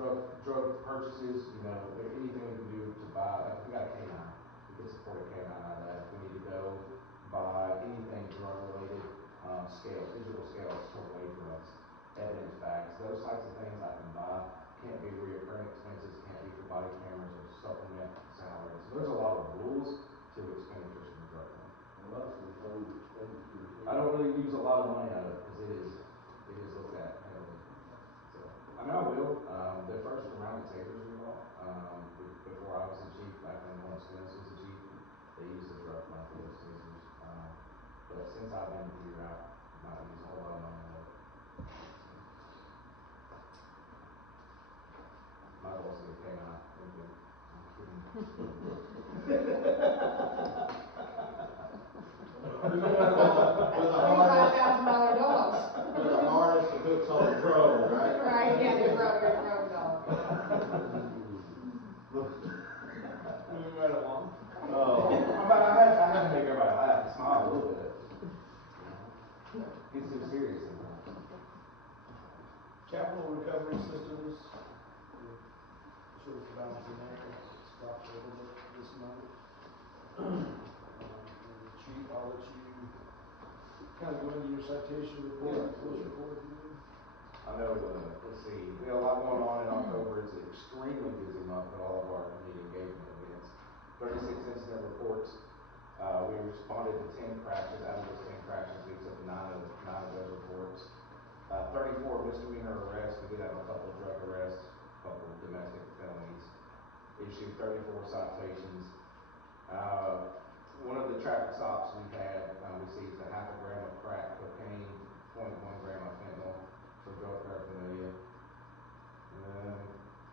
Drug purchases, you know, anything we can do to buy, like if we got a K9, we can support a K9 out of that. If we need to go buy anything drug related, scales, digital scales to weigh drugs, evidence bags, those types of things I can buy. Can't be reoccurring expenses, can't be for body cameras or supplement salaries. So there's a lot of rules to expenditures from the drug fund. And most of those expenditures. I don't really use a lot of money out of it because it is looked at heavily. So, I mean, I will. The first round of tasers we bought, before I was the chief, back when Lawrence Dennis was the chief, they used the drug fund for those tasers. But since I've been here, I've not used a whole lot of money out of it. My goal is to get K9. I'm With a harness, $35,000 dogs. with a harness that hooks on the drone, right? Right, yeah, your road dog. Moving right along. But I had to make everybody laugh and smile a little bit. It's too serious sometimes. Okay. citation report, close report, Julie? I know, let's see, we had a lot going on in October. It's an extremely busy month with all of our community engagement events. 36 incident reports. We responded to 10 crashes. Out of those 10 crashes, we took nine of those reports. 34 misdemeanor arrests. We did have a couple of drug arrests, a couple of domestic felonies. Issued 34 citations. One of the traffic stops we had, we seized a half a gram of crack cocaine, 0.1 gram of fentanyl for drug paraphernalia.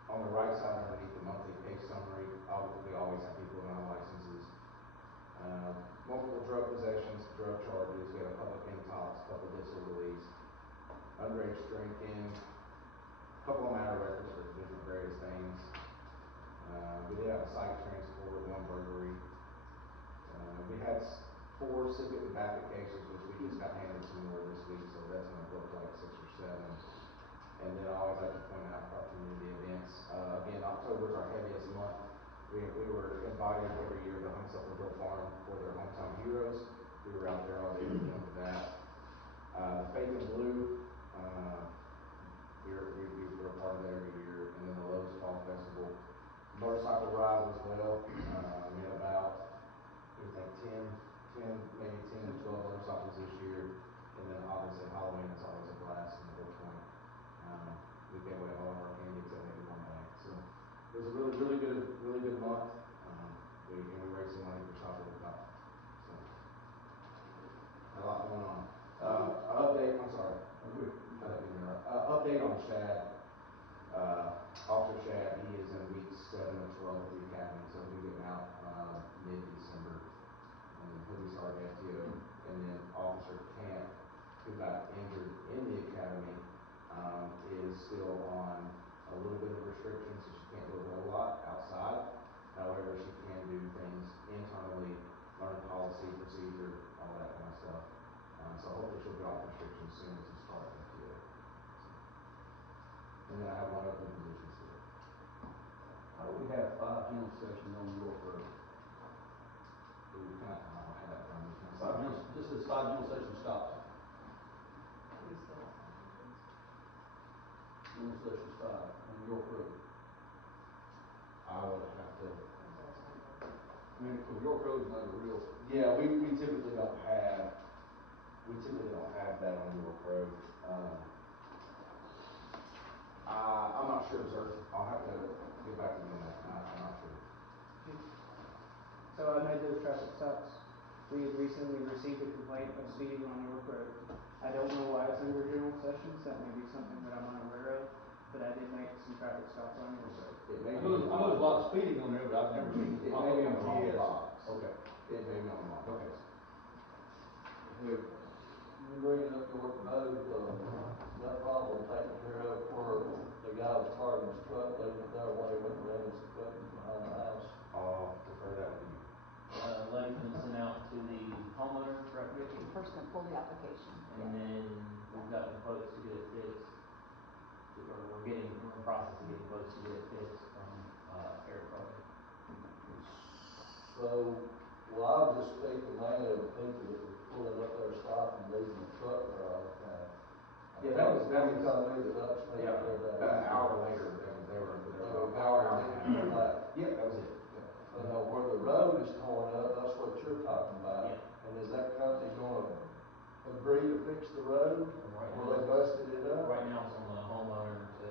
On the right side underneath the monthly case summary, we always have people in our licenses. Multiple drug possessions, drug charges. We had a public intox, couple disorderlies, underage drinking, a couple of matter records for different various things. We did have a site transport, one burglary. We had 4 civic tobacco cases, which we just got handed some more this week, so that's going to look like 6 or 7. And then I always like to point out our community events. Again, October is our heaviest month. We were invited every year to Honeysuckle Farm for their hometown heroes. We were out there all day doing that. The Faith in Blue, we're a part of that every year. And then the Lowe's Fall Festival. Motorcycle rides as well. We had about, maybe 10 to 12 motorcycles this year. And then obviously Halloween is always a blast in Fort Point. We gave away all of our candy except maybe one bag. So it was a really good month. We raised some money for Shop at the Top. So a lot going on. Update. I'm sorry. Update on Shad. Officer Shad. He is in week 7 of 12 at the academy, so he'll be getting out mid-December, and he'll be starting FTO. And then Officer Camp, who got injured in the academy, is still on a little bit of restrictions, so she can't do a whole lot outside. However, she can do things internally, learn policy, procedure, all that kind of stuff. So hopefully she'll be off restrictions soon to start FTO. And then I have one open position still. How do we have 5 general sessions on York Road? I don't have that from me. This is 5 general session stops. We still have some questions. General session 5 on York Road. I would have to. I mean, because York Road is not a real. Yeah, we typically don't have that on York Road. I'm not sure, sir. I'll have to get back to you on that. I'm not sure. So I made those traffic stops. We had recently received a complaint of speeding on York Road. I don't know why it's under general sessions. That may be something that I'm unaware of, but I did make some traffic stops on York Road. It may I be know there's a lot of speeding on there, but I've never seen it. It may be on the wrong GPS. box. Okay. It may be on the wrong box. Okay. Here, you bringing up York Road, that problem taken care of where the guy was parking his truck, leaving it there while he went and ran his equipment behind the house. I'll defer that with you. Letter's been sent out to the homeowner, correct, Vicki? The person that pulled the application. And then we've gotten quotes to get it fixed. Or we're in the process of getting quotes to get it fixed from Eric Carter. So, well, I'll just speak to mainly of the people that were pulling up their stop and leaving the truck there all the time. Yeah, that was Every time we was up, speak yeah, there that. about an hour later, they were They hour were and a going half. back. Yep, that was it. Yep. But now where the road is torn up, that's what you're talking about. Yeah. And is that company gonna agree to fix the road? Right Or now. they busted it up? Right now it's on the homeowner to,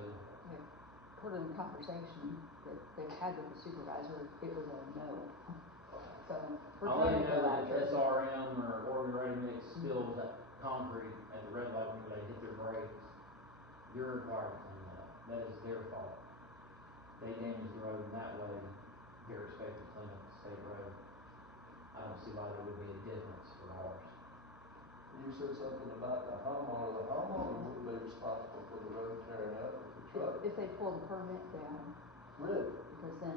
According to the conversation that they've had with the supervisor, it was a no. So we're I'll trying let you to know go that after if it. SRM or Oregon Ready Mix spills that concrete at the red light when they hit their brakes, you're required to clean that up. That is their fault. They damaged the road in that way. They're expected to clean up the state road. I don't see why there would be a difference for ours. You said something about the homeowner. The homeowner wouldn't be responsible for the road tearing up with the truck. If they pull the permit, they are. Really? Because then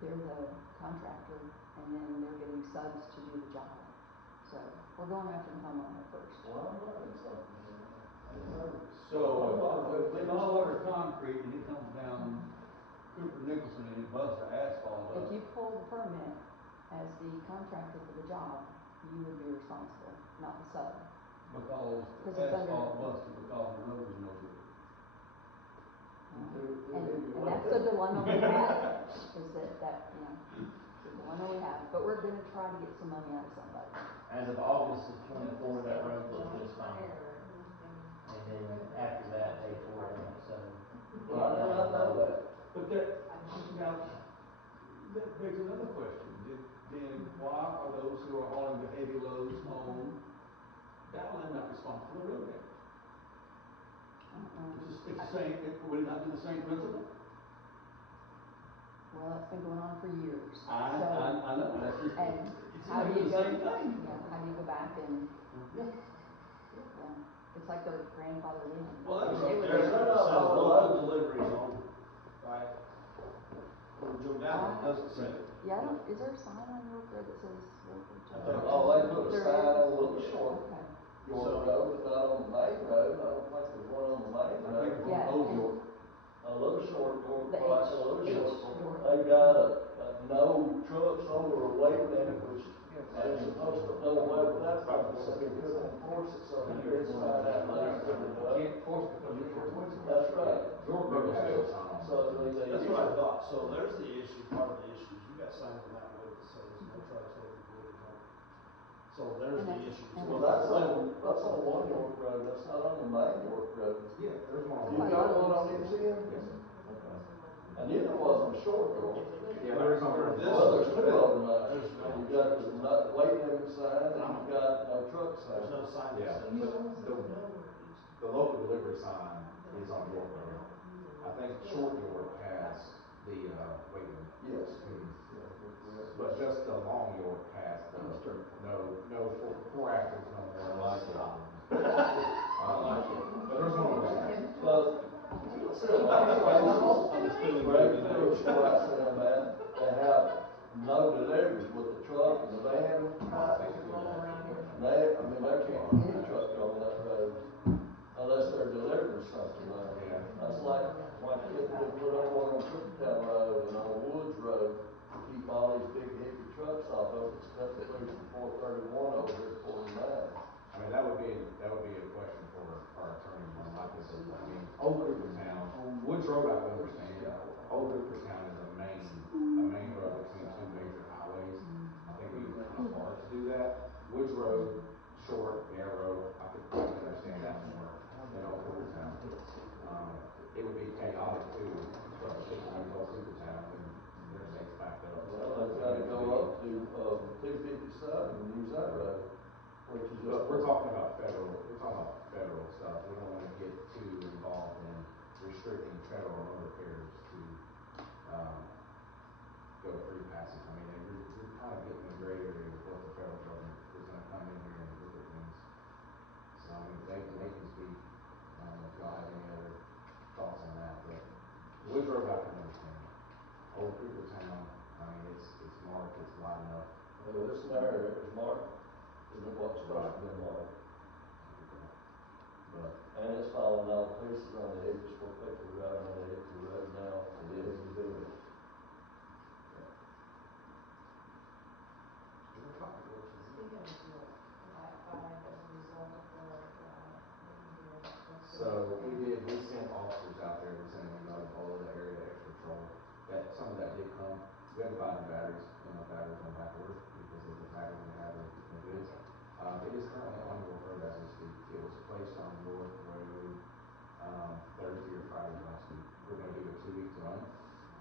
they're the contractor, and then they're getting subs to do the job. So we're going after the homeowner first. Well, I'm learning something here. I didn't know. So if I order concrete and it comes down Cooper Nicholson and it busts the asphalt up. If you pull the permit as the contractor for the job, you would be responsible, not the sub. Because Cause the it's under- asphalt busted because the road was no good. And that's the dilemma we have, is that, the dilemma we have, but we're gonna try to get some money out of somebody. As of August of twenty-four, that road looked just fine. And then after that, they tore it up, so. Well, I know that. But now, that begs another question. Then why are those who are hauling the heavy loads on Dowland not responsible for the road damage? It's the same, would it not be the same principle? Well, that's been going on for years. I know, that's just, And it's how do the you same go, thing. how do you go back and, Yeah. it's like their grandfather in. Well, there's They were there's there. one that says local deliveries only, right? Or Joe Down doesn't say. Yeah, is there a sign on York Road that says local? Oh, they put a There sign is? on Little Short, Okay. York Road, but not on the main road. I don't think there's one on the main I think road. it's Yeah, on Old and- York. A Little Short, York, The right, H. a Little H. Short. They got a no trucks over a weight limit, which Yes. they're supposed to do away with that, but they said they couldn't enforce it, so they did sign out there and put it up. Can't force it because you're forced to. That's right. York Road has no sign on it. So they. That's what I thought, so there's the issue, part of the issue, is you got signs on that road that says no trucks over deliveries only. So there's the issue. Well, that's on one York Road, that's not on the main York Road. Yeah, there's one on You one. got one on each end? Yes, sir. Okay. And neither was a short York. Yeah, there is on Where one. this- Well, there's two of them now. There's no- You got the weight limit sign and you got no truck sign. There's no sign that Yeah. says. The local delivery sign is on York Road. I think Short York has the, weight limit. Yes. Mhm. Yeah, you're correct. But just the Long York has the, no, four axles, no more. I like it. But there's one on that. But, see, a lot of places, Greg Fields, where I see them at, they have no deliveries with the truck and the van. They can't get a truck on that road unless they're delivering something there. Yeah. That's like if they put up one on Tripletown Road and on Woods Road, keep all these big heavy trucks off of it, it's cutting through from 431 over here to 49. I mean, that would be a question for our attorney more than likely, but I mean, Old Cooperstown, Woods Road, I can understand. Old Cooperstown is a main road between two major highways. I think it would be kind of hard to do that. Woods Road, short, narrow, I could understand that more than Old Cooperstown. It would be chaotic too, from Old Cooperstown when interstate's backed up. Well, they've got to go up to 257 and use that road, which is just. But we're talking about federal stuff. We don't want to get too involved in restricting federal motor carriers to, go free passage. I mean, you're kind of getting in the gray area with what the federal government is gonna come in here and look at things. So, I mean, they can speak, I don't know if y'all have any other thoughts on that, but Woods Road I can understand. Old Cooperstown, I mean, it's marked, it's wide enough. Well, this narrow, it was marked, isn't what's supposed to be marked. But, And it's falling all to pieces on the edges where people are driving on the edge of the road now. It is. You do it. Speaking of York, that five as a result of the riot that we did. so we sent officers out there, we sent emails all over the area to extra patrol. That, some of that did come. We had to buy new batteries, and the batteries went back to work because of the package we had with the goods. It is currently on York Road as we speak. It was placed on York Road, Thursday or Friday last week. We're gonna do a 2-week run,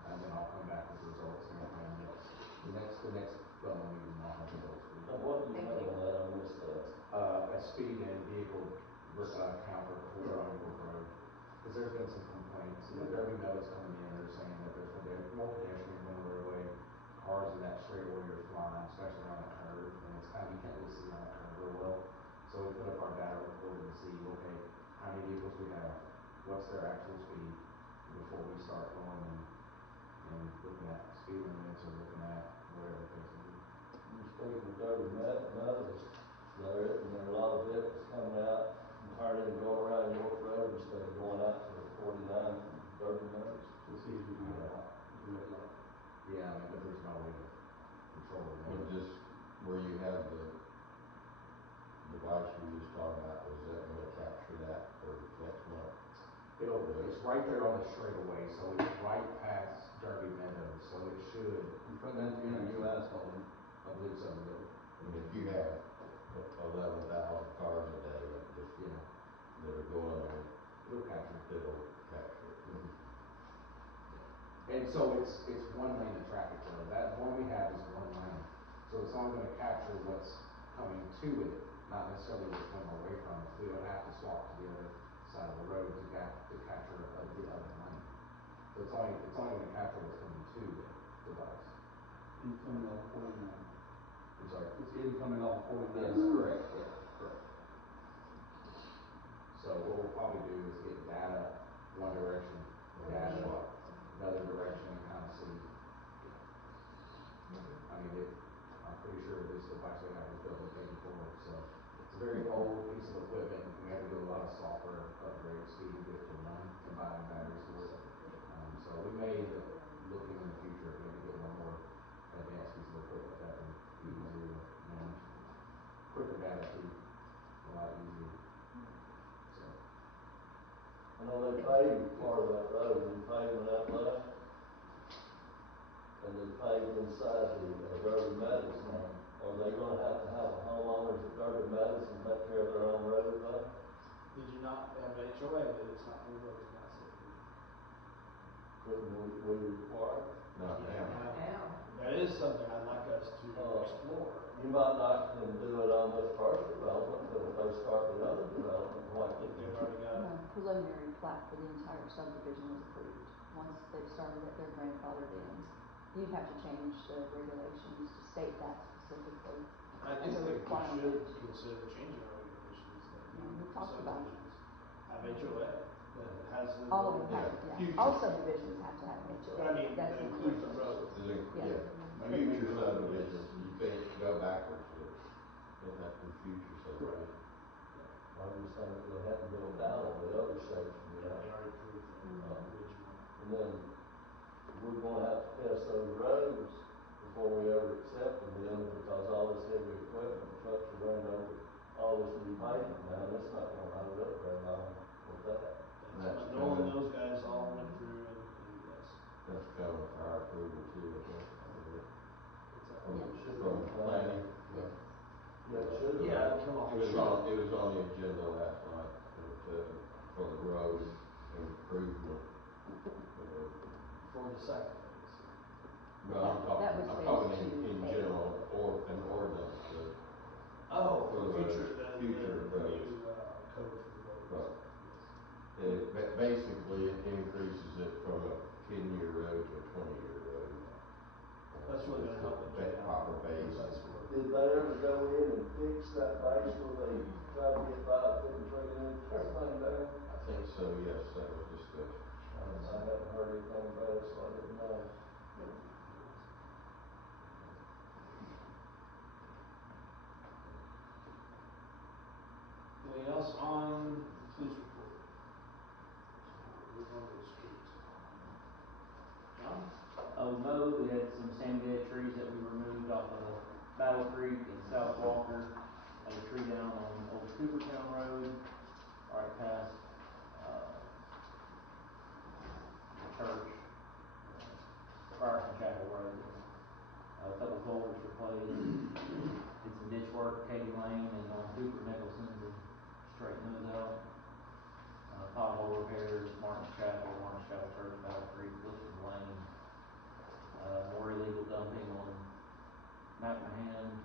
and then I'll come back with results sometime the next BOMA meeting, I'll have results for you. Now, what do you have on that? I missed that. A speed and vehicle count report on York Road. Because there's been some complaints, there'll be notice coming in, they're saying that there's more pedestrians on the roadway, cars in that straightaway are flying, especially on the curve, and it's kind of, you can't really see on the curve real well. So we put up our data recorder to see, okay, how many vehicles we have, what's their actual speed, before we start going and looking at speed limits or looking at whatever the case may be. You speaking of dirty metals, there are a lot of vehicles coming out and turning and going around York Road instead of going out to 49 from dirty metals. It's easy to do that. Red light. Yeah, I mean, but there's no way to control But that. just where you have the device you just talked about, It's right there on the straightaway, so it's right past Derby Meadows, so it should. You put that in a new asphalt. I believe so, yeah. And if you have 11,000 cars a day, Yeah. that are going on, It'll capture it. it'll capture it. And so it's one lane of traffic flow. That one we have is one lane. So it's only gonna capture what's coming to it, not necessarily what's going away from it. We would have to swap to the other side of the road to capture the other lane. So it's only gonna capture what's coming to the device. Incoming off 49. I'm sorry. It's incoming off 49. Yes, correct, yeah, correct. So what we'll probably do is get data, one direction, data, another direction, and kind of see. I mean, I'm pretty sure this device we have was built in '84, so it's a very old piece of equipment, and we had to do a lot of software upgrades to even get it to run and buying batteries for it. So we may, looking in the future, maybe get one more advanced piece of equipment that can be easier to manage, quicker data too, a lot easier. So. I know they paved part of that road, you paving that left? And they paved inside the Derby Meadows now. Are they gonna have to have the homeowners at Derby Meadows and take care of their own road though? Did you not have HOA that it's not gonna go to council? Couldn't we require? Not now. Now. That is something I'd like us to explore. You might not can do it on this first development, but if they start the other development, why I think couldn't they've they? already got it. No, preliminary plat for the entire subdivision was approved. Once they've started it, they're grandfathered in. You'd have to change the regulations to state that specifically. I do as a think we requirement. should consider changing our regulations that Yeah, we talked about it. subdivisions have HOA that has the. All of them have, Yeah. yeah, all subdivisions have to have an HOA. But I mean, That's that in the includes the regulations. road. Yeah. Future subdivisions, you can't go backwards with it. It has to be future subdivision. I just think they have to go down on the other section, you know? They already approved the original. And then we're gonna have to test those roads before we ever accept them in, because all this heavy equipment, trucks are running over all this new pavement now, and it's not gonna hold up very long with that. That's what Noel and those guys all went through and yes. That's coming for our approval too, I think. Should From be planning. Yeah, it should have. Yeah, it'll come off. It was on the agenda last night for the road improvement. For the second phase. Well, That was I'm talking phase in 2A. general, or an ordinance Oh, for the future the roads. new code for the roads. Right. Yes. Basically, it increases it from a 10-year road to a 20-year road. That's really gonna help the That proper base. That's where. Did they ever go in and fix that base where they tried to get by putting tree and everything down? I think so, yes, that was discussed. I haven't heard anything about it, so I didn't know. Anything else on the police report? Move on to the street. John? We had some stand dead trees that we removed off of Battle Creek and South Walker. Had a tree down on Old Coopertown Road, right past, the church, Ryerson Chapel Road. A couple culverts replaced, did some ditch work, Katie Lane and on Cooper Nicholson to straighten those out. Pothole repairs, Martin's Chapel Church, Battle Creek, Lipton Lane. More illegal dumping on McMahon.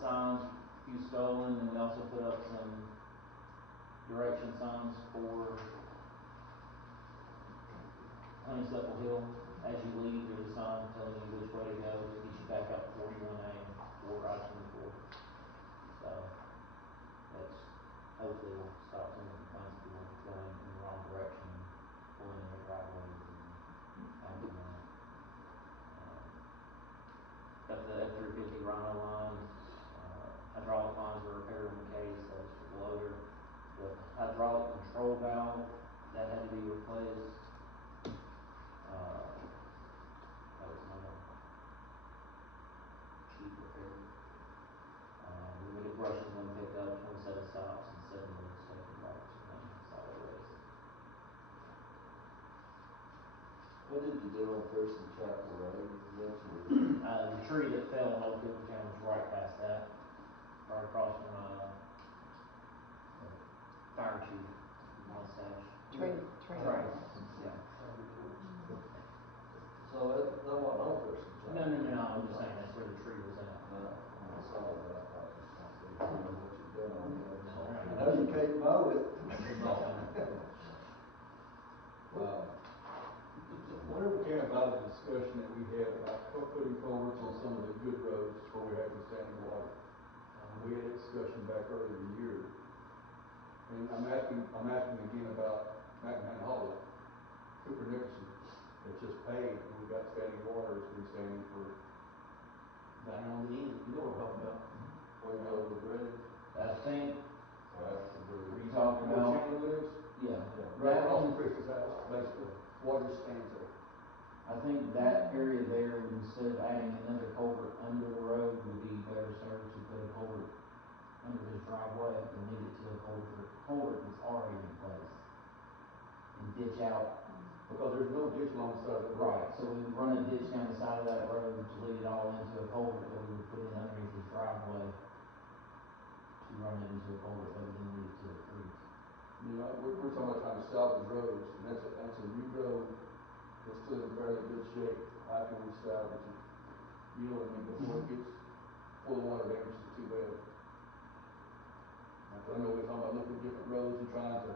Signs, a few stolen, and we also put up some direction signs for Honeysuckle Hill. As you leave, there's a sign telling you which way to go to get you back up 41A or I-24. So that's hopefully will stop some of the complaints of people going in the wrong direction, pulling in their driveways and acting out. Got the F-350 Rhino lines, hydraulic lines were repaired on the case, that was for the loader. The hydraulic control valve, that had to be replaced. That was another cheap repair. We did brushes when picked up, 27 stops and 7 loads taken back to solid waste. did you do on Thurston Chapel Road, you mentioned it. The tree that fell in Old Cooper Town was right past that, right across from, fire chief mustache. Trade. Right, yeah. So that wasn't on Thurston Chapel? No, I'm just saying that's where the tree was at. I saw that, I thought, I don't know what you've done on it. No. I know you can't mow it. Whatever came about the discussion that we had about putting culverts on some of the good roads where we're having standing water. We had a discussion back earlier in the year. And I'm asking again about McMahon Hollow, Cooper Nickerson, that's just paved, and we've got standing water, it's been standing for, Down there on the end, you know what I'm talking about. Where you go to the bridge. I think, Right after the are bridge. you talking where about? Chandler lives, Yeah. right That across one, from Chris's house, basically, water stands there. I think that area there, instead of adding another culvert under the road, would be better served to put a culvert under his driveway and lead it to a culvert that's already in place. And ditch out. Because there's no ditch along the side of the road. Right, so we would run a ditch down the side of that road to lead it all into a culvert that we would put in underneath his driveway to run it into a culvert that would then lead it to a creek. You know, we're talking about trying to salvage roads, and that's a new road that's still in fairly good shape. How can we salvage it? You know what I mean, before it gets full of water damage is too bad. I know we're talking about looking at different roads and trying to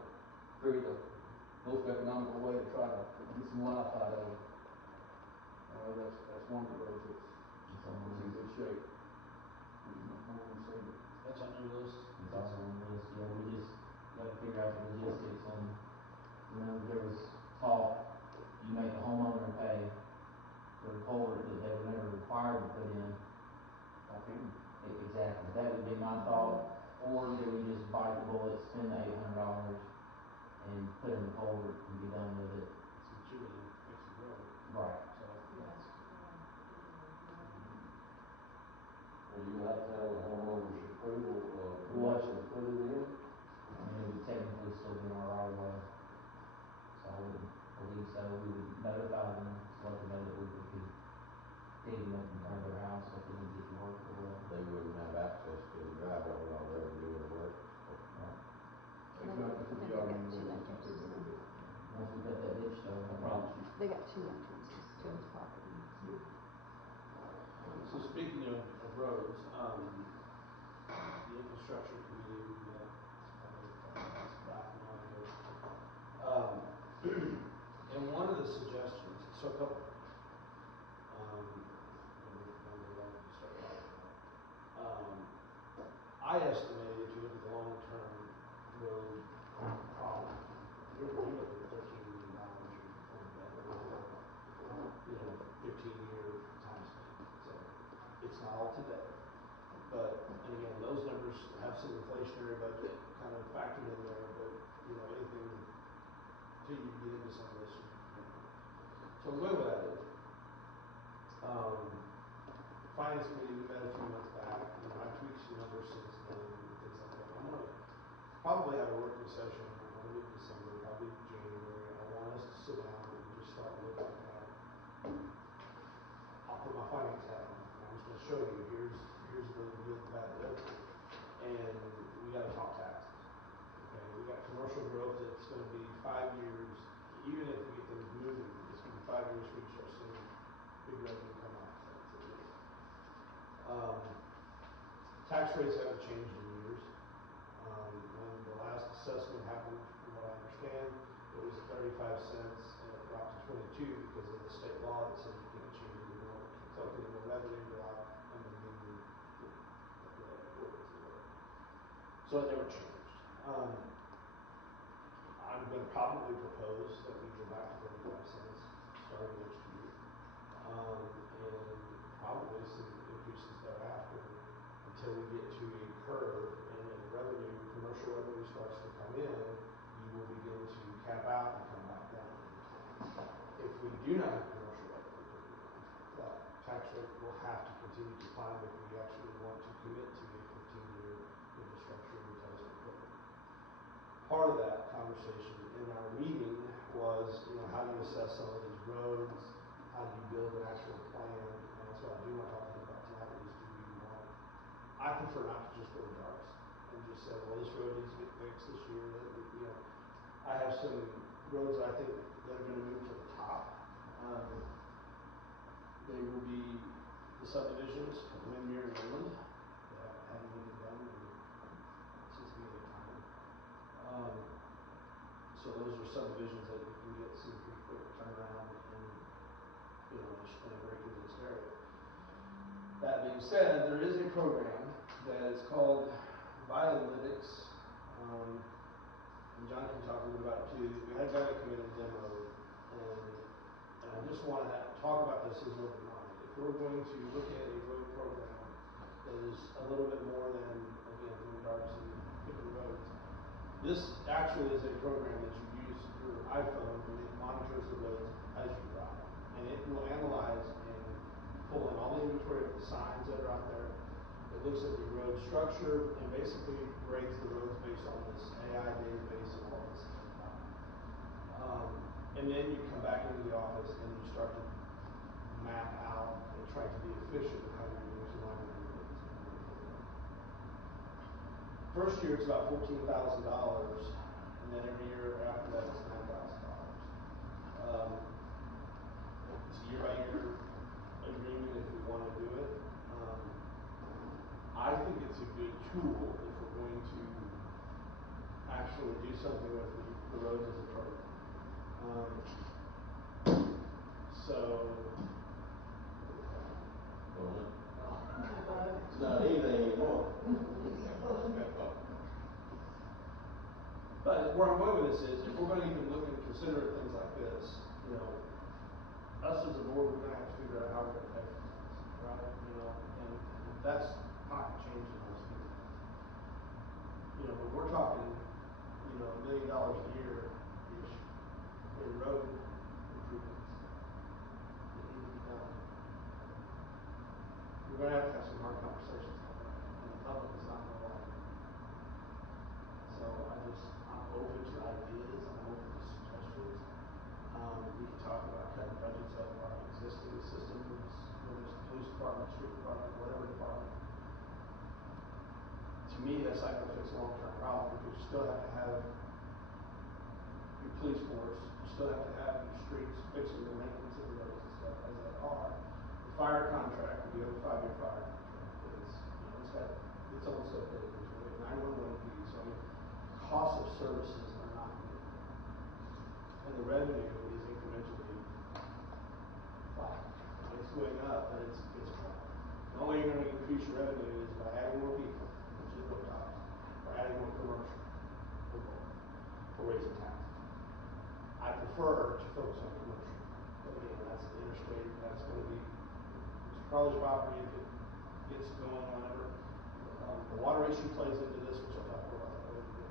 figure the most economical way to try to get some life out of it. That's one of the roads that's in good shape. More than say that. That's on your list? It's also on the list, yeah, we just gotta figure out the logistics on, there was talk, you make the homeowner pay for a culvert that they were never required to put in. Okay. Exactly, that would be my thought, or do we just bite the bullet, spend the $800 and put in the culvert and be done with it? Since you're gonna fix the road, Right. so. Are you not telling the homeowners approval, What? permission to put it in? I mean, it would technically still be in our right of way, so I wouldn't believe so. We would notify them, to let them know that we would be digging up in front of their house if they didn't get to work or whatever. They wouldn't have access to the driveway while they were doing the work. Right. This will be our new road system too, by the way. Once we cut that ditch though, I promise you. They got two entrances to his property. So speaking of roads, the infrastructure committee, we met, back in August. And one of the suggestions, so a couple things. Remember what we started talking about. I estimate if you look at the long-term road problem, you're looking at $13 million over that, 15-year time span. So it's not all today. But, and again, those numbers have some inflationary budget kind of factored in there, but, anything, until you get into some of this, So the way with that is, finance committee, we met a few months back, I tweaked some numbers since then, and things like that. I'm gonna probably have a working session, mid-December, probably January. I want us to sit down and just start looking at, I'll put my finance hat on, and I'm just gonna show you, here's the good, the bad, the ugly. And we gotta talk taxes. Okay, we got commercial growth that's gonna be 5 years, even if we get things moving, it's gonna be 5 years before you start seeing big revenue come off things at least. Tax rates haven't changed in years. When the last assessment happened, from what I understand, it was 35 cents and it dropped to 22 because of the state law that says you can't change any more, can't collect any more revenue without amending the ordinance or whatever. So it never changed. I'm going to probably propose that we go back to 35 cents starting next year, and probably some increases thereafter until we get to a curve, and if commercial revenue starts to come in, you will begin to cap out and come back down. If we do not have commercial revenue coming in, that tax rate will have to continue to climb if we actually want to commit to a 15-year infrastructure replacement program. Part of that conversation in our meeting was, how do you assess some of these roads, how do you build an actual plan, and that's what I do want to talk to you about tonight is do we want, I prefer not to just throw darts and just say, well, this road needs to get fixed this year, I have some roads that I think that are gonna move to the top. They will be the subdivisions, Windmere and Inland, that haven't even been done since the beginning of time. So those are subdivisions that you can get some pretty quick turnaround in a very condensed area. That being said, there is a program that is called Biolytics, and John can talk a little bit about it too. We had a guy that come in and demo, and I just want to talk about this as an open mind. If we're going to look at a road program that is a little bit more than, again, doing darts and picking roads, this actually is a program that you use your iPhone and it monitors the roads as you drive. And it will analyze and pull in all the inventory of the signs that are out there. It looks at the road structure and basically grades the roads based on this AI database and all this stuff. And then you come back into the office and you start to map out and try to be efficient with how you're going to line your roads. First year it's about $14,000, and then every year after that it's $9,000. It's a year-by-year agreement if we want to do it. I think it's a good tool if we're going to actually do something with the roads as a program. It's not anything anymore. But where I'm going with this is, if we're going to even look and consider things like this, us as a board, we're going to have to figure out how we're going to pay for things, right? And that's pocket change in most people. But we're talking, $1 million a year-ish in road improvements that need to be done. We're going to have some hard conversations like that, and the public is not going to like it. So I'm open to ideas, I'm open to suggestions. We can talk about cutting budgets of our existing systems, whether it's the police department, street department, whatever department. To me, that's not going to fix a long-term problem because you still have to have your police force, you still have to have your streets fixing the maintenance of the roads and stuff as they are. The fire contract, we have a 5-year fire contract. It's got its own stuff that it is, right? 911 fees, so cost of services are not new. And the revenue is incrementally flat. It's going up, but it's flat. The only way you're going to increase your revenue is by adding more people, which is rooftops, or adding more commercial, or raising taxes. I prefer to focus on commercial. But again, that's the interstate, that's going to be Mr. Carly's property if it gets going whenever. The water issue plays into this, which I'll talk more about that later.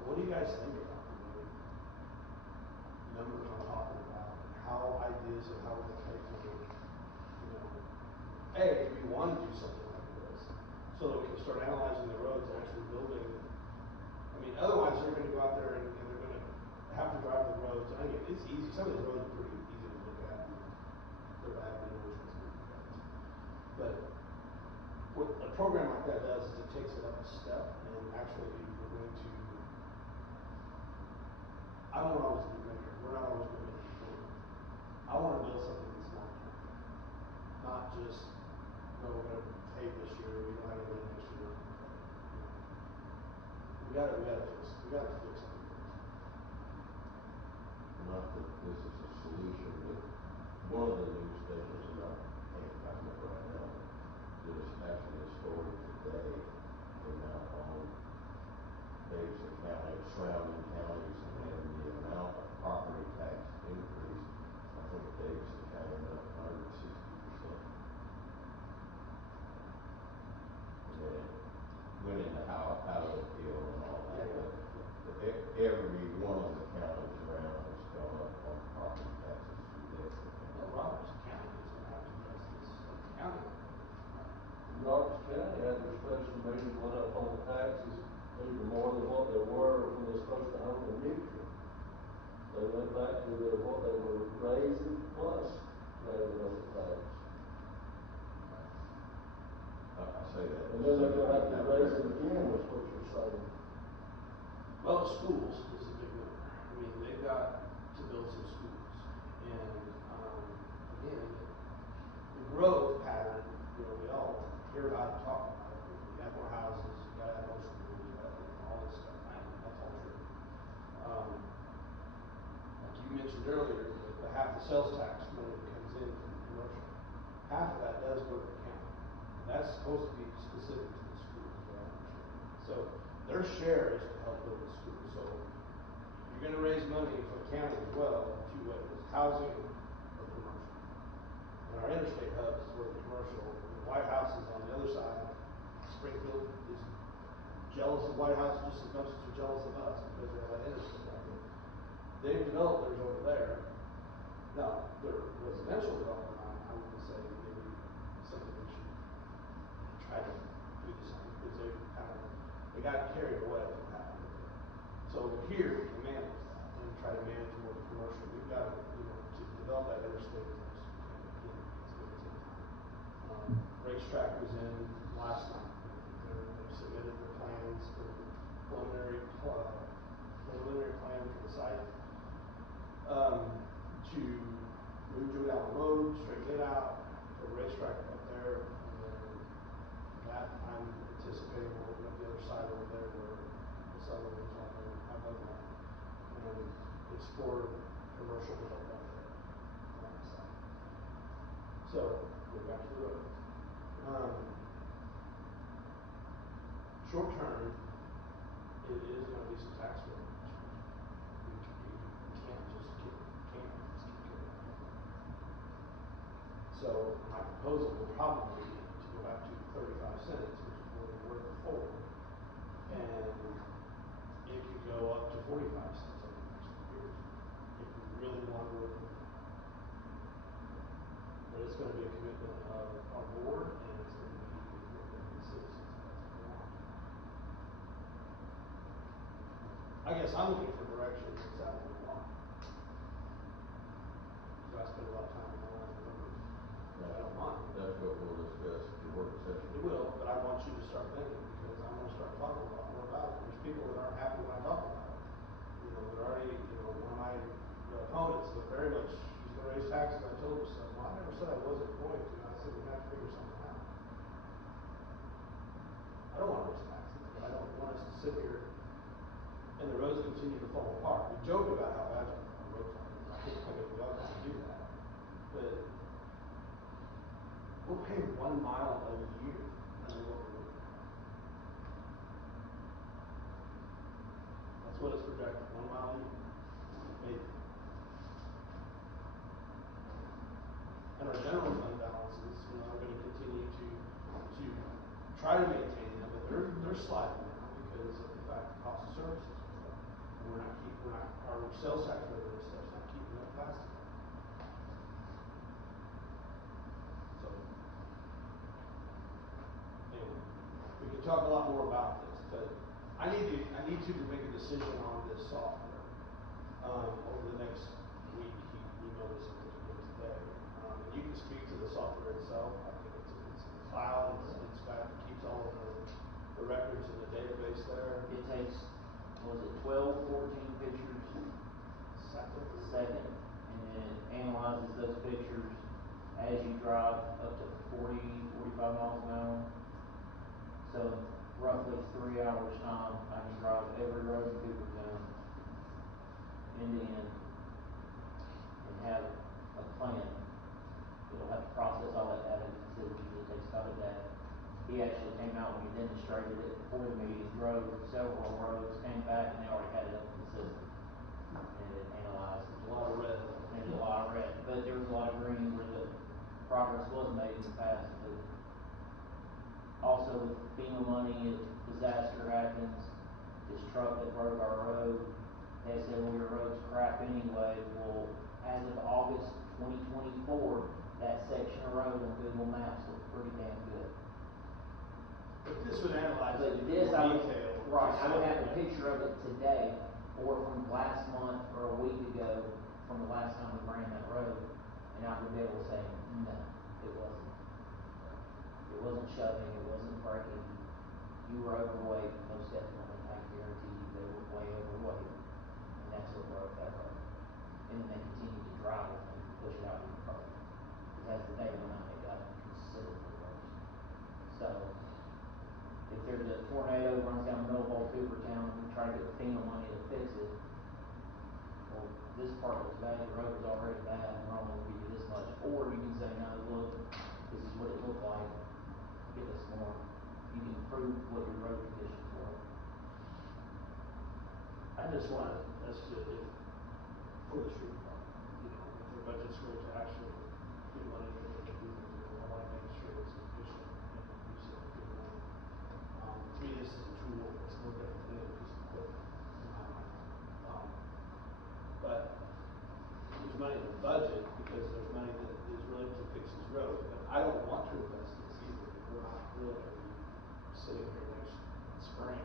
But what do you guys think about the way numbers I'm talking about, how ideas of how we're going to pay for it? We want to do something like this so that we can start analyzing the roads and actually building. Otherwise they're going to go out there and they're going to have to drive the roads. It's easy. Some of these roads are pretty easy to look at. They're bad, we know which ones are bad. But what a program like that does is it takes it up a step, and actually we're going to. I won't always be mayor. We're not always going to make it. I want to build something that's long-term, not just we're going to pay this year. We don't have anything next year. We got to fix something. Not that this is a solution, but one of the news stations, and I can't find it right now, there's actually a story today came out on Davidson County, surrounding counties, and the amount of property tax increase. I think Davidson County went up 160%. And then it went into how to appeal and all that. But every one of the counties around has gone up on property taxes through Davidson County. Well, Roberts County is going to have to address this county. Roberts County had their special meeting, went up on the taxes even more than what they were when they're supposed to Well, schools is a big number. I mean, they've got to build some schools. And, again, the growth pattern, we all hear about it, talk about it. You got more houses, you gotta have more schools, you gotta, all this stuff. That's all true. Like you mentioned earlier, the half the sales tax money that comes in from commercial, half of that does go to the county. And that's supposed to be specific to the schools, what I understand. So their share is to help build the school. So you're gonna raise money for the county as well, two ways, housing or commercial. And our interstate hub is where the commercial, the White House is on the other side. Springfield is jealous of White House just as much as they're jealous of us because they have that interstate. They've developed theirs over there. Now, their residential development, I would say maybe something we should try to do the same because they got carried away with what happened over there. So here, we can manage that and try to manage more commercial. We've got to, to develop that interstate as much as we can. Again, it's going to take time. Racetrack was in last night. They submitted the plans for the preliminary plan for the site. To move Joe down the road, straighten it out, put a racetrack up there, and then that I'm anticipating will open up the other side over there where the Sutherlands on there have other land, and explore commercial development there on that side. So, go back to the road. Short term, it is going to be some tax revenue. We can't just keep carrying on. So my proposal will probably be to go back to 35 cents, which is where we were before, and it could go up to 45 cents over the next few years if we really want to work with it. But it's going to be a commitment of our board, and it's going to be a commitment of the citizens. That's what we want. I guess I'm looking for direction that's out of the law. So I spend a lot of time on all the numbers. I don't mind. That's what we'll discuss in the work session. It will, but I want you to start thinking because I'm going to start talking a lot more about it. There's people that aren't happy when I talk about it. They're already, one of my opponents, they're very much, he's going to raise taxes. I told him so. Well, I never said I wasn't going to. I said we have to figure something out. I don't want to raise taxes, but I don't want us to sit here and the roads continue to fall apart. We joke about how bad our roads are. I mean, we all kind of do that. But we'll pay 1 mile a year on the local road. That's what it's projected, 1 mile a year. Maybe. And our general fund balances, I'm going to continue to try to maintain them, but they're sliding now because of the fact the cost of services are up. Our sales tax revenue stuff's not keeping up fast enough. So, anyway, we can talk a lot more about this, but I need to make a decision on this software over the next week. He emailed us something again today. And you can speak to the software itself. I think it's in the cloud. It keeps all of the records in the database there. It takes, was it 12, 14 pictures a second, and then it analyzes those pictures as you drive up to 40, 45 miles an hour. So roughly 3 hours time, I can drive every road in Coopertown end to end and have a plan. It'll have to process all that data because it usually takes about a day. He actually came out when we demonstrated it before the meeting, drove several roads, came back, and they already had it up in the system. And it analyzed A lot of red. and a lot of red, but there was a lot of green where the progress was made in the past. But also with FEMA money, if disaster happens, this truck that broke our road, they said, well, your road's crap anyway. Well, as of August 2024, that section of road on Google Maps looked pretty damn good. But this would analyze But it in this, more I would, detail. right, I would have a picture of it today, or from last month, or a week ago, from the last time we ran that road, and I would be able to say, no, it wasn't. It wasn't shoving, it wasn't breaking. you were overweight, most definitely, I can guarantee you they were way overweight, and that's what broke that road. And then they continued to drive it and push it out even further. Because as the day went on, it got considerably worse. So, if there's a tornado runs down the middle of Old Coopertown and we try to get FEMA money to fix it, well, this part was bad, the road was already bad, and we're only gonna give you this much. Or you can say, no, look, this is what it looked like, give us more. You can prove what your road conditions were. I just want us to, if, for the street department, you know, if their budget's going to actually give money that they can do, I want to make sure it's efficient and use it good money. To me, this is a tool that's no different than any piece of equipment in my mind. But there's money in the budget because there's money that is really to fix these roads. But I don't want to invest this either. We're not really going to be sitting here next spring.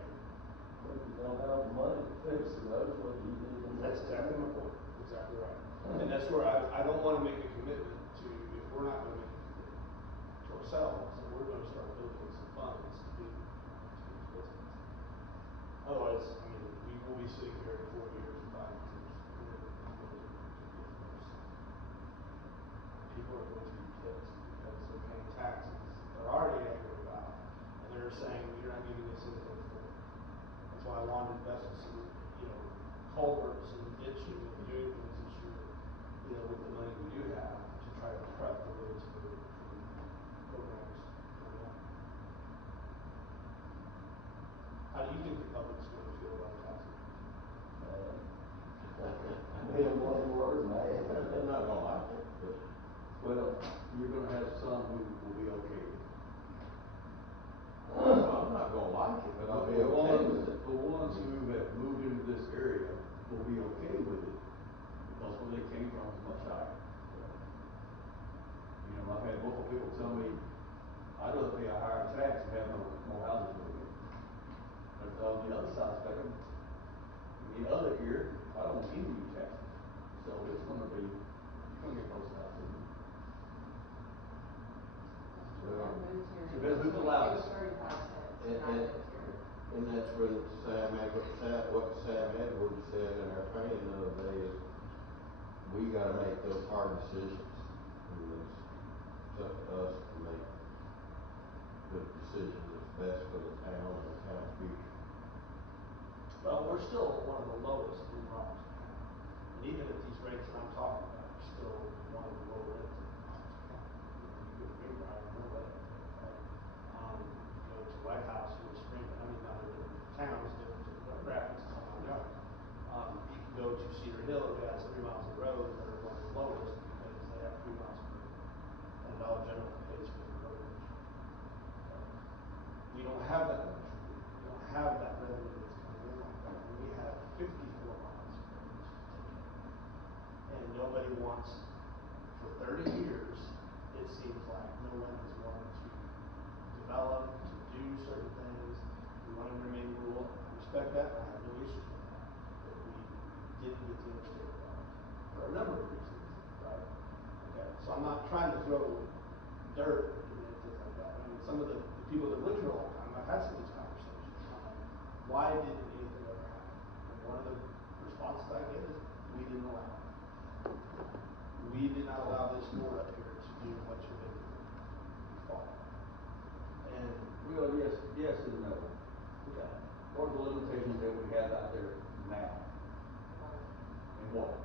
But if you don't have the money to fix the roads, what do you do? That's exactly my point. Exactly right. And that's where I don't want to make a commitment to, if we're not going to make a commitment to ourselves, then we're going to start building some funds to do business. Otherwise, I mean, we will be sitting here in 4 years and 5 years. People are going to be pissed because they're paying taxes they're already angry about, and they're saying, you're not giving us anything for it. That's why I wanted to invest in some, you know, culverts and ditching and doing things this year, you know, with the money we do have to try to prep the roads for programs coming up. How do you think the public's going to feel about taxes? Me and one word, man. They're not gonna like it, but Well, you're gonna have some who will be okay with it. I'm not gonna like it, but I'll be okay with it. The ones who have moved into this area will be okay with it because where they came from is much higher. You know, I've had local people tell me, I'd rather pay a higher tax and have more houses moved in. But on the other side of the spectrum, in the other ear, I don't want any new taxes. So it's gonna get close out to me. I moved here. Depends who's allowed. It was 35 cents when I lived here. And that's when what Sam Edwards said in our training the other day is, we gotta make those hard decisions. And it's up to us to make good decisions that's best for the town and the town's future. Well, we're still one of the lowest in Robertson County. And even at these rates that I'm talking about, we're still one of the low rates in Robertson County. You go to Greenbrier, no way. Right? You go to White House or Spring, I mean, not in different towns, different demographics, and all I know. You can go to Cedar Hill, they have 3 miles of road that are one of the lowest because they have 3 miles of road. And Dollar General pays for the road. We don't have that luxury. We don't have that revenue that's coming in like that. And we have 54 miles of roads to take care of. And nobody wants, for 30 years, it seems like no one has wanted to develop, to do certain things. We want to remain rural. I respect that. I have no issues with that. But we didn't get the interstate developed for a number of reasons, right? Okay, so I'm not trying to throw dirt and things like that. I mean, some of the people that live here all the time, I've had some of these conversations. Why didn't anything ever happen? And one of the responses I get is, we didn't allow it. We did not allow this board up here to do what you've been doing. Fault. And Well, yes and no. okay. What are the limitations that we have out there now? And what?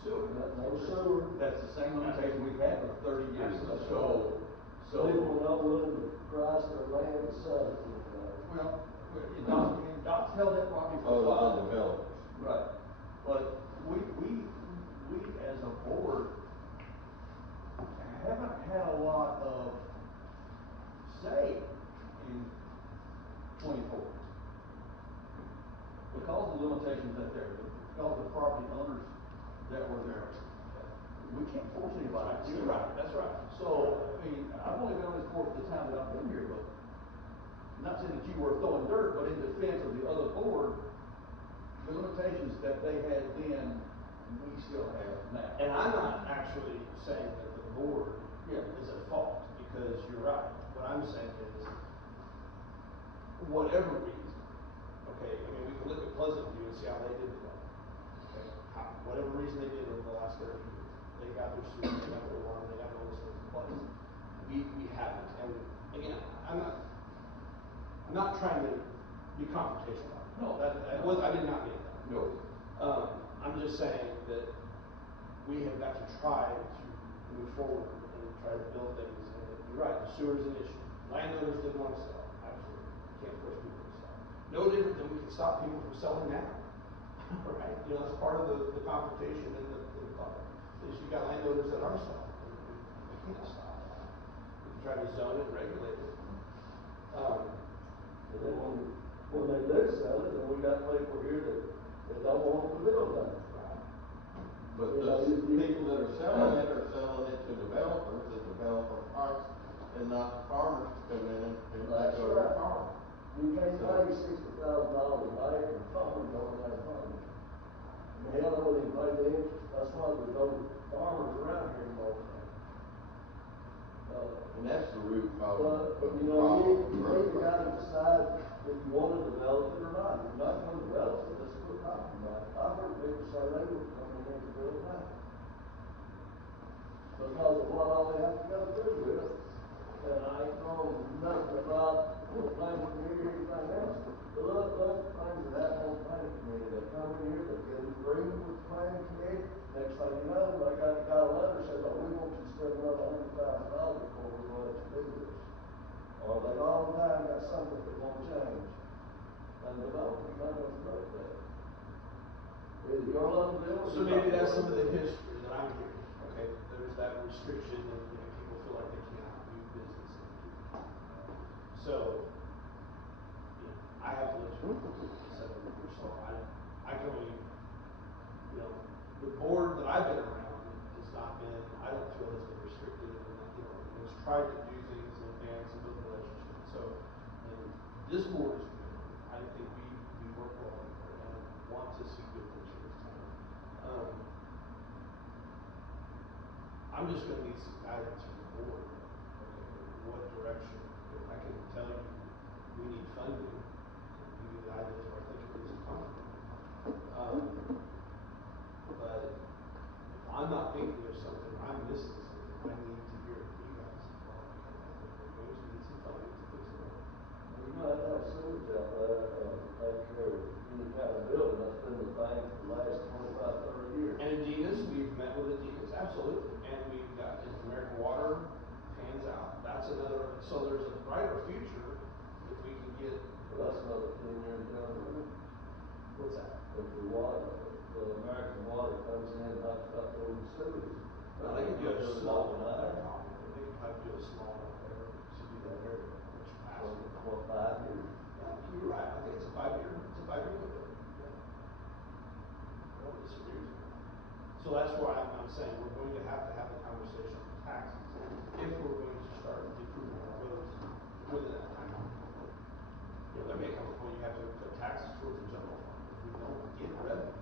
Sewer. No sewer. That's the same limitation we've had for 30 years. Absolutely. So, People not willing to price their land and sell it to them. well, Doc's held that property for a Oh, while. the developers. Right. But we as a board haven't had a lot of say in 24. Because of the limitations that there, because of the property owners that were there. We can't force anybody. You're right, that's right. So, I mean, I've only been on this board for the time that I've been here, but not saying that you were throwing dirt, but in defense of the other board, the limitations that they had then, we still have now. And I'm not actually saying that the board is at fault, because you're right. What I'm saying is, whatever reason, okay, I mean, we can look at Pleasant View and see how they did it. Okay, whatever reason they did over the last 30 years, they got their sewer, they got their water, they got all those things in place. We haven't, and again, I'm not trying to be confrontational. No. I did not mean that. No. I'm just saying that we have got to try to move forward and try to build things. And you're right, the sewer is an issue. Landowners didn't want to sell, absolutely. Can't force people to sell. No different than we can stop people from selling now. Right? You know, that's part of the confrontation in the public. Is you got landowners that are selling. We can't stop that. We can try to zone it and regulate it. And then when they do sell it, then we got people here that don't want to build that. But You the know, people that are selling it to developers at developer price, and not farmers to come in and take That's over right. the farm. You can't pay $60,000 a acre for farming going there farming. And hell, I wouldn't even pay the interest. That's why there's no farmers around here anymore. And that's the root cause But, of the you know, problem. you either got to decide if you want to develop it or not. If you're not going to develop it, let's quit talking about it. I've heard people say they would come in here to build that. Because of what all they have to go through with it. And I ain't knowing nothing about planning committee or anything else. The little things that happen on the planning committee, they come in here, they get in agreement with the planning committee. Next thing you know, they got a letter that says, oh, we want you to spend another $100,000 before we let you do this. Or they all the time got something they want to change. And the developer's not going to vote that. Either you're allowed to build. So maybe that's some of the history that I'm hearing. Okay, there's that restriction, and you know, people feel like they cannot do business. So, you know, I have lived here for 7 years, so I can only, you know, the board that I've been around has not been, I don't feel has been restricted, and you know, has tried to do things in advance and build relationships. So, and this board is good. I think we work well together and want to see good things for this town. I'm just going to need some guidance from the board. Okay, what direction? I can tell you we need funding, and give you the ideas where I think it needs to come from. But if I'm not thinking of something, or I'm missing something, I need to hear it from you guys as well. Okay, we're going to need some funding to fix it up. You know, I have sewage out there, take care of any kind of building. That's been the thing for the last 25, 30 years. And Adidas, we've met with Adidas, absolutely. And we've got, if American Water pans out, that's another, so there's a brighter future if we can get. Well, that's another 10 years down the road. What's that? If the American Water comes in and knocks out those sewage. Well, they can do a small, overnight. they can probably do a small one there to do that area, which passes. For 5 years. Yeah, you're right, I think it's a 5-year window. Yeah. I don't disagree with you. So that's why I'm saying we're going to have the conversation with taxes if we're going to start improving our roads within that time. You know, there may come a point you have to put taxes towards the general fund if we don't get revenue.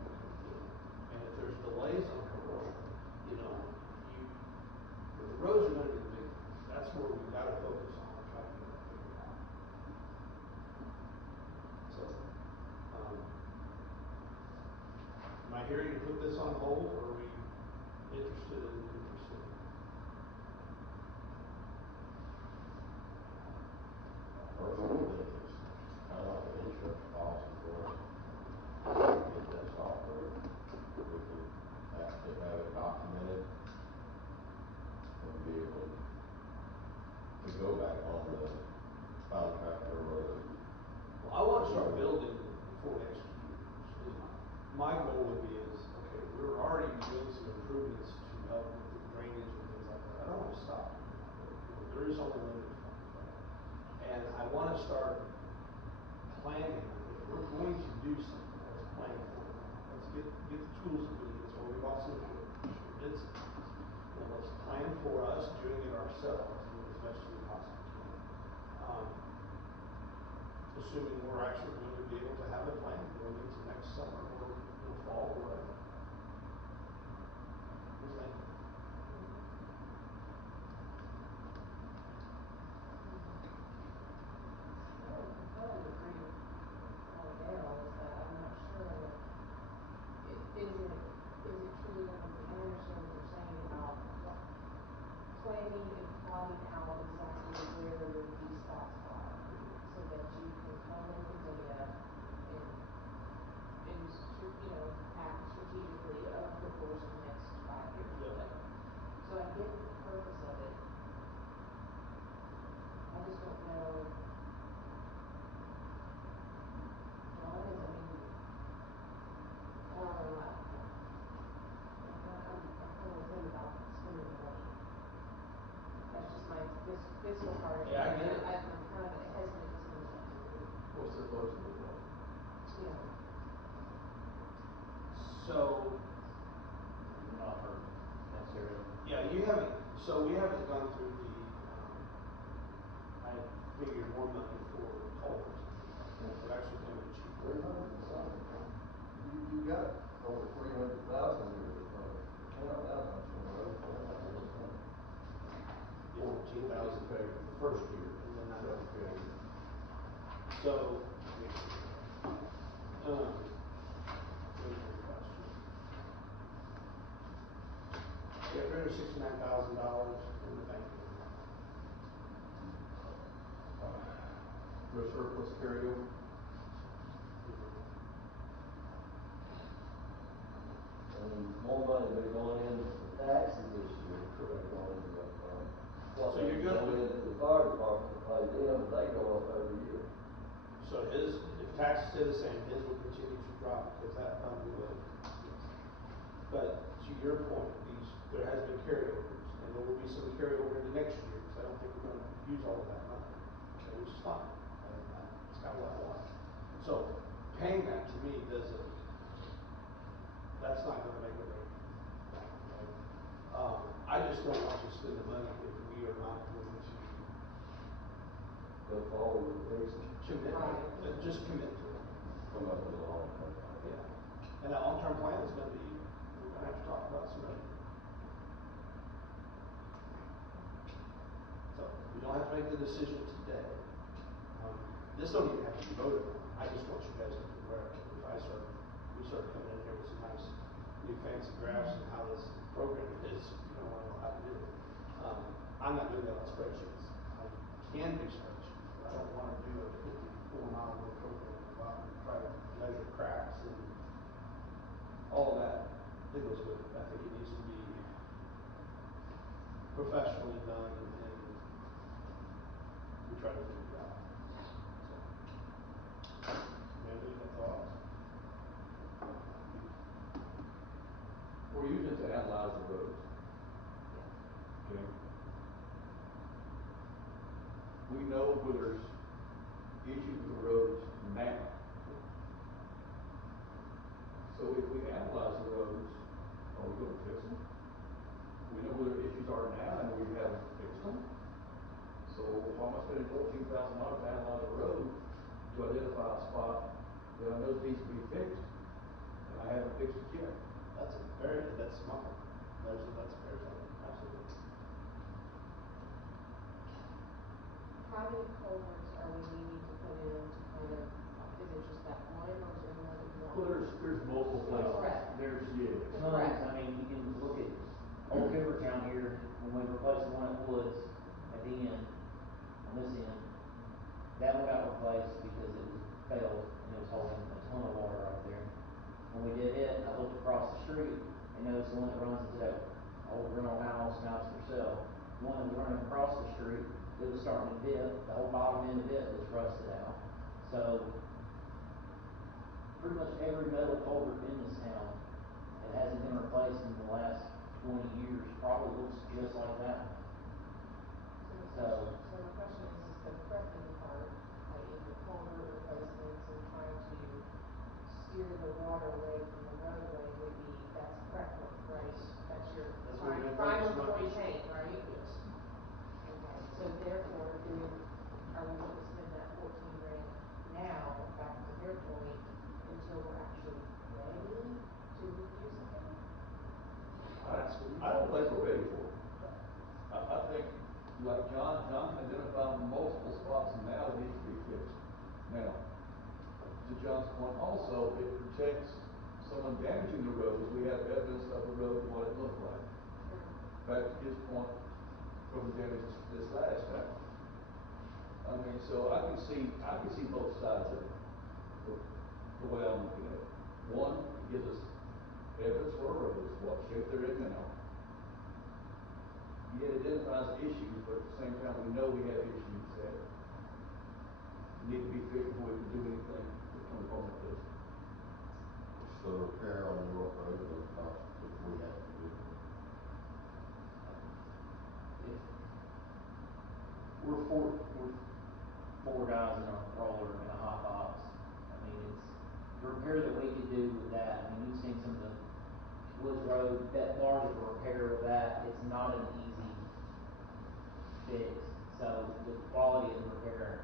And if there's delays on commercial, you know, the roads are going to be the big things. That's where we've got to focus on and try to get that figured out. So, am I hearing you put this on hold, or are we interested in pursuing? Personally, think it's kind of like an insurance policy for us. Get that software, we can actually have it documented and be able to go back on the contractor or the. Well, I want to start building before next year. My goal would be is, okay, we're already doing some improvements to help with the drainage and things like that. I don't want to stop doing that. There is only limited funds, right? And I want to start planning. If we're going to do something, let's plan for it. Let's get the tools that we need. That's why we bought some equipment. Did some things. You know, let's plan for us doing it ourselves as best as we possibly can. Assuming we're actually going to be able to have a plan going into next summer or fall or whatever. What do you think? maybe even plotting out exactly where these spots are, so that you can collate the data and you know, act strategically over the course of the next 5 years or Yeah. whatever. So I get the purpose of it. I just don't know what it is. I mean, I'm kind of thinking about spending the money. That's just my fiscal part of it. Yeah, I get it. I'm kind of hesitant to spend the money. What's the budget look like? You know, So, Not her necessarily. yeah, so we haven't gone through I figured more money for culverts. It actually came in cheaper. 300 and something. You got over 300,000 in your fund. Count that much on the road fund, that's a little something. 14,000 paid the first year, and then I don't pay. Okay. So, what was your question? Yeah, $369,000 in the bank. The surplus carryover? And more money been going into the taxes this year, could have gone into that fund. What So you're they go good. into the fire department to pay them, they go up every year. So if taxes stay the same, his will continue to drop because that fund will. But to your point, there has been carryovers, and there will be some carryover into next year, because I don't think we're gonna use all of that money, okay, which is fine. It's kind of what I want. So paying that to me that's not gonna make a break. Okay? I just don't want to spend the money if we are not going to Go forward with fixing. commit, just commit to it. Come up with a long-term plan. Yeah. And that long-term plan is gonna be, we're gonna have to talk about some revenue. So, we don't have to make the decision today. This don't even have to be voted on. I just want you guys to be aware of it. We start coming in here with some nice new fancy graphs and how this program is, you're gonna wanna know how to do it. I'm not doing that on spreadsheets. I can do spreadsheets, but I don't wanna do a 54-mile road program and go out and try to measure cracks and all of that. It goes with it. I think it needs to be professionally done, and we try to figure it out. So, maybe a thought? We're using it to analyze the roads. Okay? We know where there's issues with the roads now. So if we analyze the roads, are we gonna fix them? We know where the issues are now and we haven't fixed them. So why am I spending $14,000 to analyze a road to identify a spot that I know needs to be fixed and I haven't fixed it yet? That's smart. That's a fair thing, absolutely. how many culverts are we needing to put in to kind of, is it just that one, or is there more than one? Well, there's multiple places. Correct. There's, yeah. Tons, I mean, you can look at Old Timber Town here, when we replaced the one at Woods at the end, on this end, that one got replaced because it was failed and it was holding a ton of water right there. When we did it, I looked across the street and noticed the one that runs into that old rental house, now it's for sale. The one that was running across the street, it was starting to dip, the whole bottom end of it was rusted out. So, pretty much every metal culvert in this town that hasn't been replaced in the last 20 years probably looks just like that one. So my question is the prepping part, i.e. the culvert replacements and trying to steer the water away from the roadway would be, that's prep work, right? That's your That's what we've been primer focusing on. before you paint, right? Yes. Okay, so therefore, are we going to spend that 14 grand now, back to their point, until we're actually ready to do something? I don't think we're ready for it. I think, like John can identify multiple spots now that need to be fixed. Now, to John's point also, it protects someone damaging the roads. We have evidence of the road, what it looked like. Sure. Back to his point from the damage this last time. I mean, so I can see both sides of it, the way I'm looking at it. One, it gives us evidence for our roads, what shape they're in now. Yet it identifies issues, but at the same time, we know we have issues that need to be fixed before we can do anything to turn the corner with. What's the repair on York Road gonna cost if we have to do it? We're four guys in a roller and a hot box. I mean, it's, the repair that we could do with that, I mean, you've seen some of the Woods Road, that large of a repair with that, it's not an easy fix. So the quality of the repair,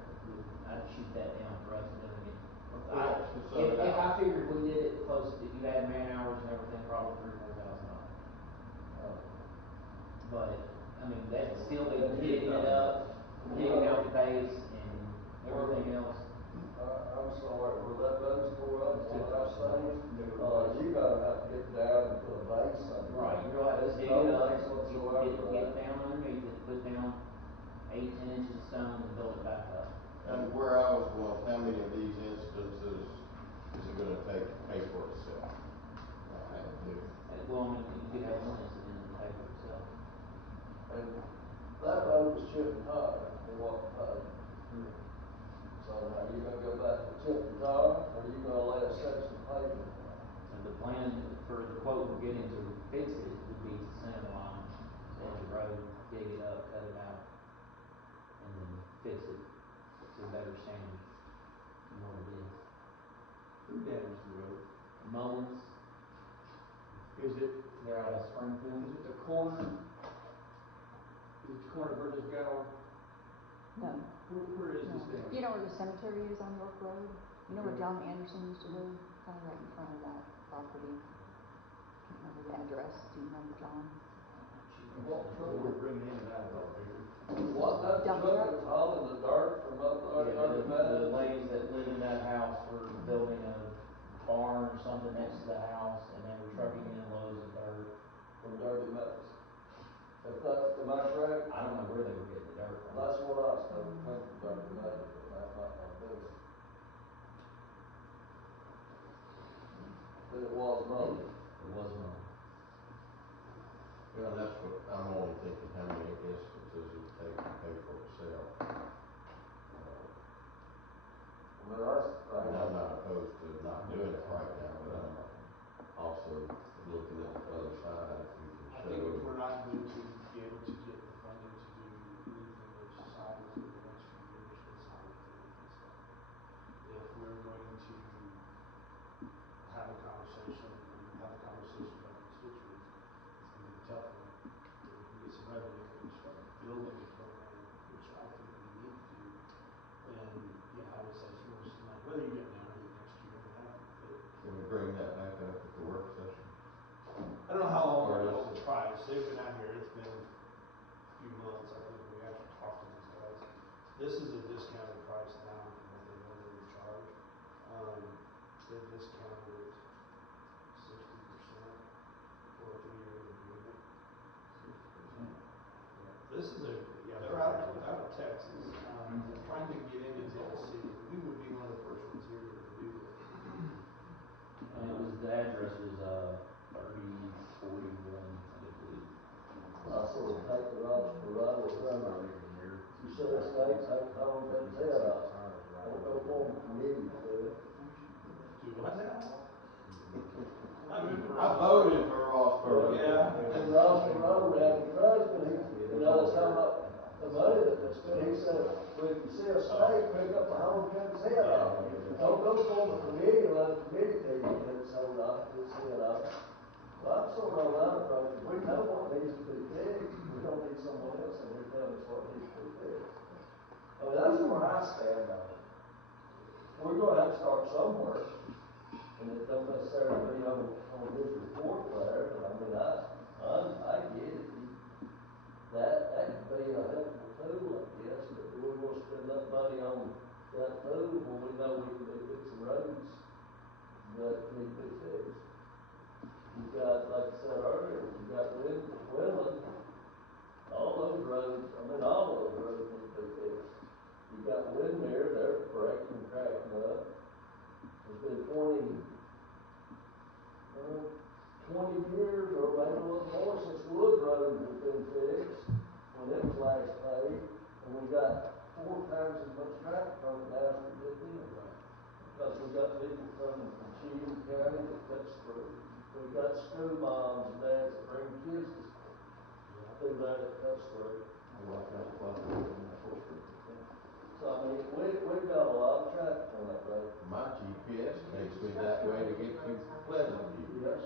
I'd shoot that down for us doing it. If I figured we did it close, if you add man hours and everything, probably $3,000-4,000. But, I mean, that'd still be digging it up, digging out the base and everything else. I'm sorry, where that road's tore up, the last thing, you gotta have to get down and put a base under it. Right, you'll have to There's dig no it up, base whatsoever. get down underneath it, put down 8-10 inches of stone and build it back up. And where I was going, how many of these instances is it gonna take to pay for itself? Not having to. Well, I mean, you could have one incident in the paper itself. And that road was chip and tar, it wasn't paved. So now you gonna go back to chip and tar, or you gonna lay a section of pavement down? And the plan for the quote we're getting to fix it would be to center line, the edge of the road, dig it up, cut it out, and then fix it to a better standard than what it is. Who damaged the road? Mullins, Is it, they're out of Springfield. is it the corner? Is it the corner where this gower? No. Where is this No. damage? You know where the cemetery is on York Road? You know where Okay. John Anderson used to live? Kind of right in front of that property. Can't remember the address. Do you remember, John? What truck we're bringing in and out of there, Victor? What, that Dump truck truck? that's hauling the dirt from up there, Yeah, the underneath? ladies that live in that house were building a barn or something next to the house, and they were trucking in loads of dirt. From Dirty Meadows. If that, am I correct? I don't know where they were getting the dirt from. That's what I was told, come from Dirty Meadows, but that might not be. But it was mowed. It was mowed. Well, that's what, I'm only thinking how many instances it take to pay for itself. I mean, that's, And I'm not opposed to not doing it right now, but I'm also looking at the other side if we can I show. think if we're not going to be able to get the funding to do anything of size in the next few years, it's not worth it at this level. If we're going to have a conversation and have a conversation with our constituents, it's gonna be a tough one. If we can get some revenue and start building a program, which I think we need to do, then yeah, I would say it's worth some money. Whether you do it now or do it next year, whatever. But Can we bring that back up at the work session? I don't know how long Or ago is it was it- priced. They've been out here, it's been a few months, I think, when we actually talked to these guys. This is a discounted price down from what they normally would charge. They've discounted it 60% for a 3-year agreement. This is they're out of Texas. They're trying to get into Tennessee. We would be one of the first ones here that would do this. And it was, the address was, 3041, I believe. I sort of take the rocks for road. You see a snake, take hold of its head up. Don't go form committees with it. Do what now? I remember. I voted for Ross Perot. Yeah. And Ross Perot, Adam Trusman, it's come up, the money that's good, he said, well, if you see a snake, pick up the whole cut its head off. Don't go form a committee and let a committee tell you cut its head off. Well, I'm sort of on that approach, we know what needs to be fixed, we don't need someone else in here telling us what needs to be fixed. I mean, that's where I stand on it. We're gonna have to start somewhere, and it don't necessarily be on his report there, but I mean, I get it. That could be a helpful tool, I guess, but do we wanna spend that money on that tool when we know we can be fixing roads that need to be fixed? You've got, like I said earlier, you've got Windland, all those roads I mean, all those roads need to be fixed. You got Windmere, they're breaking and cracking up. It's been 20 years or maybe a little more since Wood Road has been fixed, when it was last paved, and we got 4 times as much traffic on it now as we did then. Because we got people coming from Cheatham County that cuts through. We got school moms and dads that bring kids to school. Through there that cuts through. So I mean, we've got a lot of traffic on that road. My GPS takes me that way to get to Pleasant View. Yes.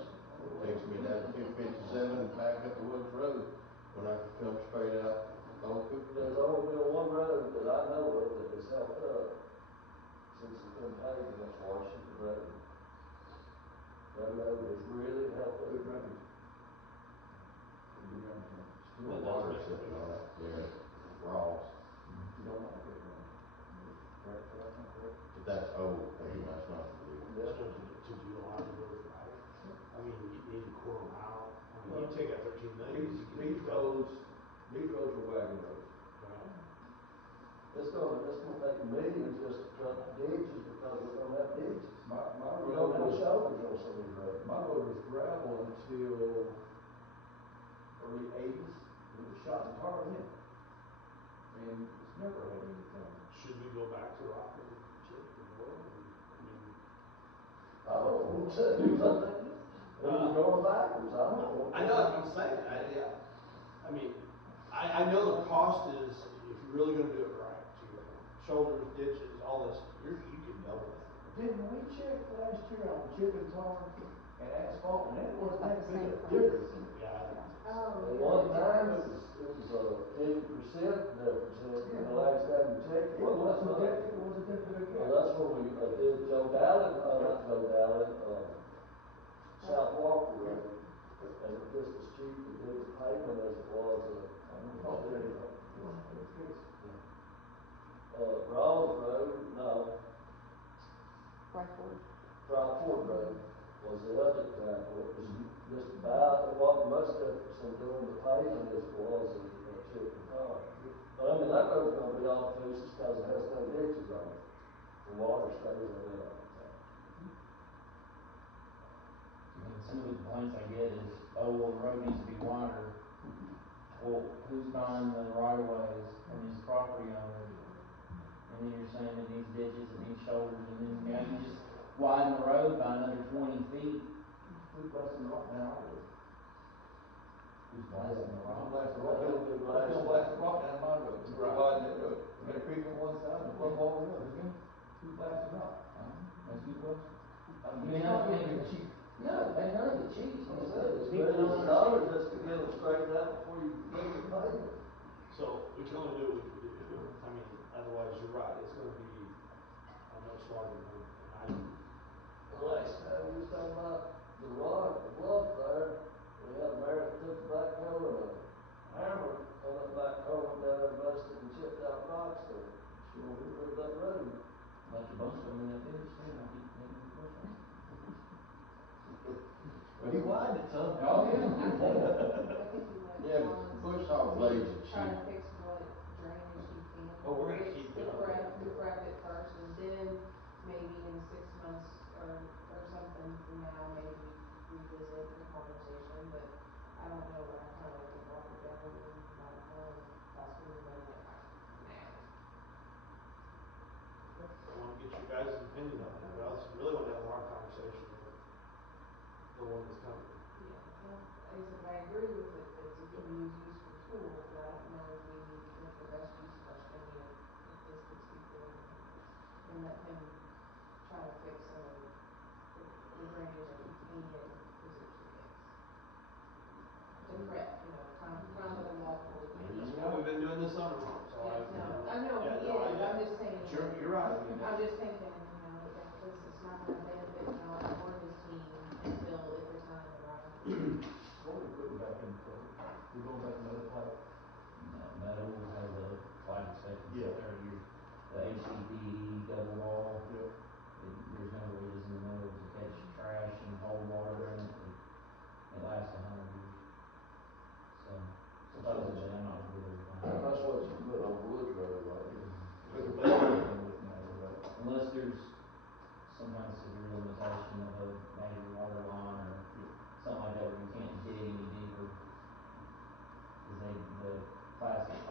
Takes me down to 257 and back up the Woods Road when I could come straight out Old Cooper. There's only been one road that I know of that has held up since it's been paved, and that's Washington Road. That road has really helped us. Still water sitting on it there, Ross. But that's old pavement, that's not new. Yeah. So did you allow to go to right? I mean, you need a quarter mile, I mean, you take out 13 million. These roads are wagon roads. Right. It's gonna take millions just to cut ditches because we don't have ditches. My We don't road have was, shoulders on some of these roads. my road was gravel until early 80s. It was shot and tar then. And it's never had anything. Should we go back to rock and chip and oil? I mean, I don't want to. We're going backwards. I don't want to. I know what I'm saying, I mean, I know the cost is, if you're really gonna do it right, to your point, shoulders, ditches, all this, you can double that. Didn't we check last year on chip and tar and asphalt, and it wasn't about that the big same a price. difference? Yeah, I don't think so. Oh, At yeah. one time, it was a 50% deficit, and the last time we checked, It wasn't that big a Well, gap. that's when we did Joe Dallin, not Joe Dallin, South Walker Road. And it was just as cheap to do the pavement as it was, Rawls Road, no, Rifle. Dry Ford Road was the other example. It was just about, it wasn't much difference in doing the pavement as it was in chip and tar. But I mean, that road's gonna be all pieces because it has no ditches on it. The water stays in it all the time. I mean, some of the complaints I get is, oh, well, the road needs to be wider. Well, who's buying the right of ways from these property owners? And then you're saying it needs ditches, it needs shoulders, and then now you just widen the road by another 20 feet. Who's blasting the rock down our road? Who's blasting the rock? Blasting the rock down, Who's blasting? don't blast the rock down my road. We're Right. widening that road. We got a creek on one side and a plug hole on the other. Who's blasting rock? That's a good question. I mean, You it's know, not gonna and- be cheap. No, they none of it cheap. Like I It's said, it's people millions don't of dollars understand. just to get them straightened out before you make the pavement. So we can only do what we can do, I mean, otherwise, you're right, it's gonna be a much larger number, and The last time we was talking about the rock, the bluff there, we had a mayor that took a backhoe and a hammer on that backhoe, went down there and busted and chipped out rocks to improve that road. Like your bus stop in that ditch, yeah, I keep thinking of the bus stop. But he widened it some. Oh, yeah. I think he let Yeah, John's but bush hog blades are try to cheap. fix what drainage he can. Oh, we're gonna fix, keep to going. prep it first, and then maybe in 6 months or something from now, maybe revisit the conversation, but I don't know, but I kinda like to drop it down and not cost me the money now. I wanna get your guys' opinion on it, but I also really wanna have a hard conversation with the one that's coming. Yeah, well, like I said, but I agree with it, that it can be used for tool, but I don't know if we need, if the best use of our spending if this gets before and let him try to fix some of the drainage that he can, because there's, yes. To prep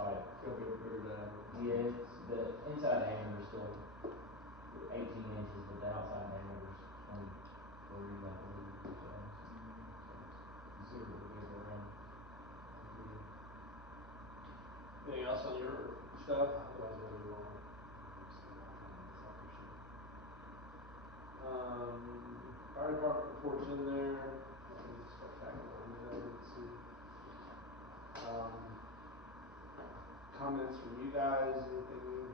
like, It's got a bit bigger diameter. yeah, it's, the inside diameter is still 18 inches, but the outside diameter is 23, I believe, so, considerably bigger and big. Anything else on your stuff? Otherwise we'll move on. Some more comments, I appreciate it. Fire department reports in there, nothing spectacular on there I didn't see. Comments from you guys, anything?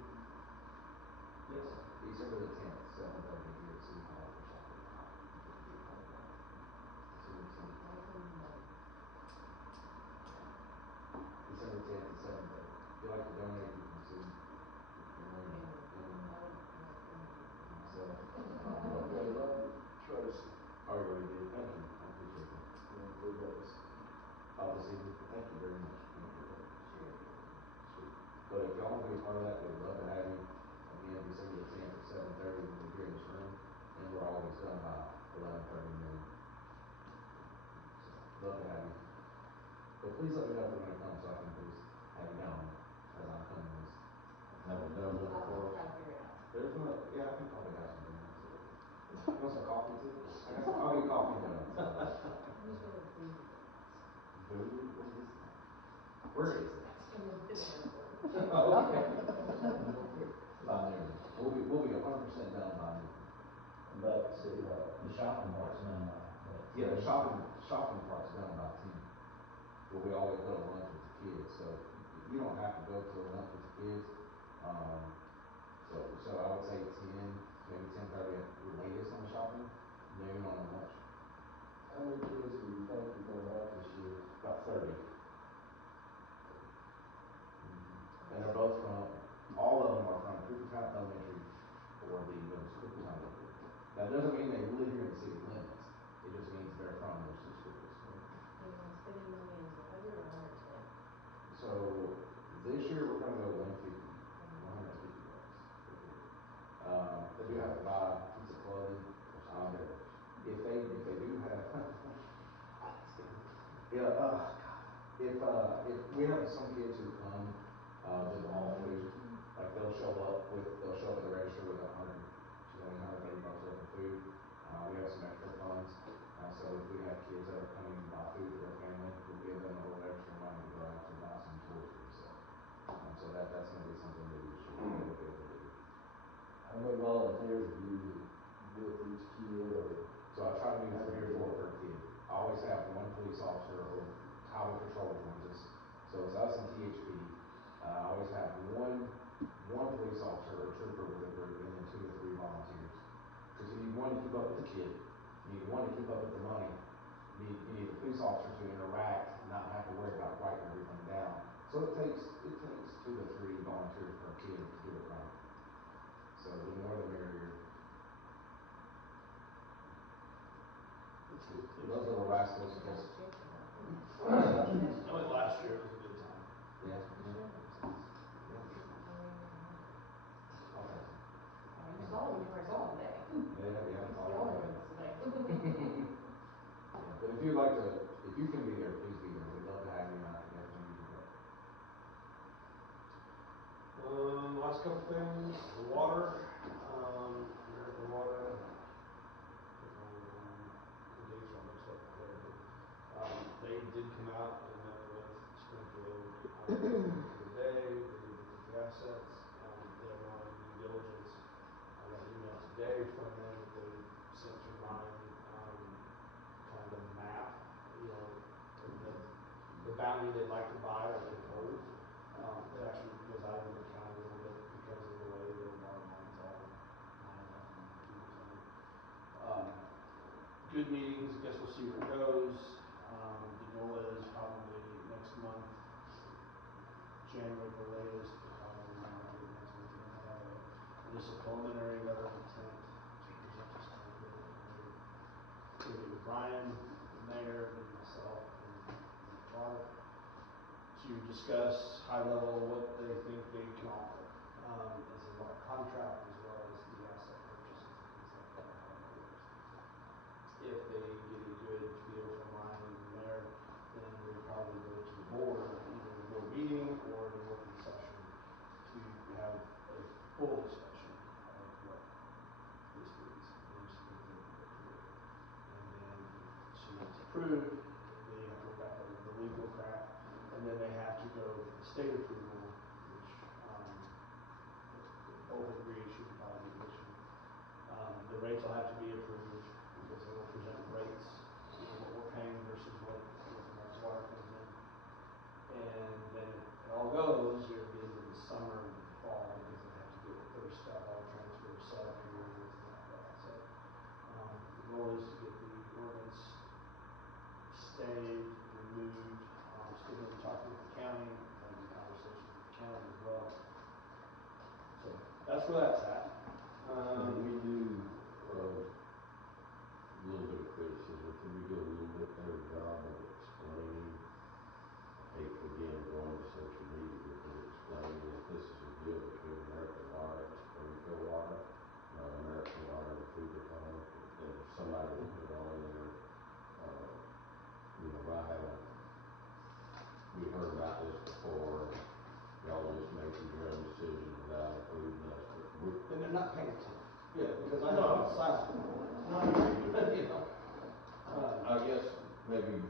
Yes? December the 10th, 7:30 here at City Hall for shopping pop. If you get called that. December 10th. December 10th at 7:30. If you like to donate, you can see Aaron myself. Okay, love Tracy. Oh, you already did. Thank you. I appreciate that. And we got this. This evening. Well, thank you very much. Appreciate that. Sweet. But if y'all want to be a part of that, we'd love to have you. Again, December the 10th at 7:30, we'll be here in this room, and we're always done by 11:30 noon. So, love to have you. But please let me know if you're going to come so I can at least have you down as I'm coming this. Have a double or four. There's no, yeah, I can probably have some donuts. You want some coffee too? I'll get coffee and donuts. Voodoo? What is that? Where is that? Okay. By noon. We'll be 100% done by noon. Back to City Hall. The shopping part's done by, but. Yeah, the shopping part's done by 10. But we always go to lunch with the kids, so you don't have to go to lunch with the kids. So I would say 10, maybe 10:30 at the latest on the shopping, noon on the lunch. How many kids do you think you're gonna have this year? About 30. And they're both all of them are from Coopertown Elementary or the middle school, Coopertown Middle. That doesn't mean they live here in the city limits. It just means they're from those two schools. So this year we're gonna go 150 bucks. They do have to buy a piece of clothing. If they do have, yeah, if we have some kids who come with all food, like they'll show up at the register with $130 worth of food. We have some extra funds, so if we have kids that are coming to buy food for their family, we'll give them a little extra money to go out to buy some toys for themselves. So that's going to be something new this year that we'll be able to do. How many volunteers are you with each kid, or? So I try to do 3 or 4 per kid. I always have one police officer or highway patrol joins us. So it's us and THP. I always have one police officer or trooper with a group, and then 2 or 3 volunteers. Because you need one to keep up with the kid. You need one to keep up with the money. You need a police officer to interact, not have to worry about writing everything down. So it takes 2 to 3 volunteers per kid to do it right. So the more the merrier. Those little rascals just. I went last year, it was a good time. Yeah. Okay. You saw him, I saw him today. Yeah. He's the only one that's today. Yeah, but if you can be there, please be there. We'd love to have you, and I can definitely use your help. Last couple things, the water, American Water, the dates are all mixed up in my head, but, they did come out and met with Springfield, the other day, they did look at the assets, they are now in due diligence. I got an email today from them that they sent to Ryan, kind of a map, the bounty they'd like to buy or could hold. It actually goes out into the county a little bit because of the way their water lines are, 9,000 feet or something. Good meetings, guess we'll see where it goes. The goal is probably next month, January at the latest, but probably next month, we're gonna have at least a preliminary letter of intent to present to Springfield, and they're gonna meet with Brian, the mayor, and myself, and water, to discuss high level what they think they can offer, as a water contract as well as the asset purchases and things like that, how that works. If they get a good feel from Ryan and the mayor, then they probably go to the board, either the board meeting or the board rates will have to be approved, because they will present rates, what we're paying versus what American Water comes in. And then it all goes, you'll be into the summer and the fall, because they have to get with their stuff, all transfer set up here and everything like that. So, the goal is to get the ordinance stayed, removed, still gonna be talking with the county, having conversations with the county as well. So, that's where that's at. Can we do, a little bit of criticism, can we do a little bit better job of explaining, again, going to social media, but explaining that this is a deal between American Water and Springfield Water, not American Water and Fugacon, and if somebody will put on there, I haven't, we heard about this before, y'all just making your own decision without including us, but we're. And they're not paying attention. Yeah, Because I know I'm silent. You know? I guess maybe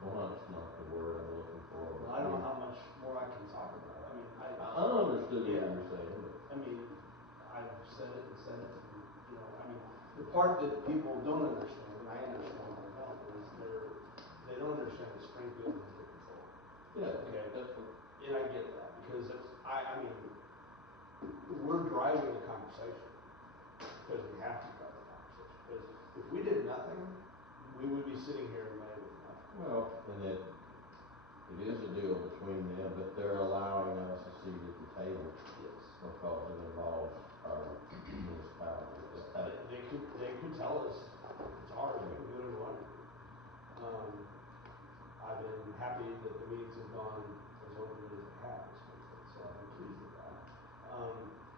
blunt's not the word I'm looking for, but. I don't know how much more I can talk about it. I mean, I understood what yeah. you were saying, but. I mean, I've said it and said it, and, I mean, the part that people don't understand, and I understand but don't, is they don't understand that Springfield has the control. Yeah, Okay. that's what. And I get that, because I mean, we're driving the conversation, because we have to drive the conversation, because if we did nothing, we would be sitting here in May with nothing. Well, and it is a deal between them, but they're allowing us a seat at the table. Yes. Because it involves our municipality. They could tell us it's ours, we can do whatever we want to do. I've been happy that the meetings have gone as openly as they have this week, so I've been pleased with that.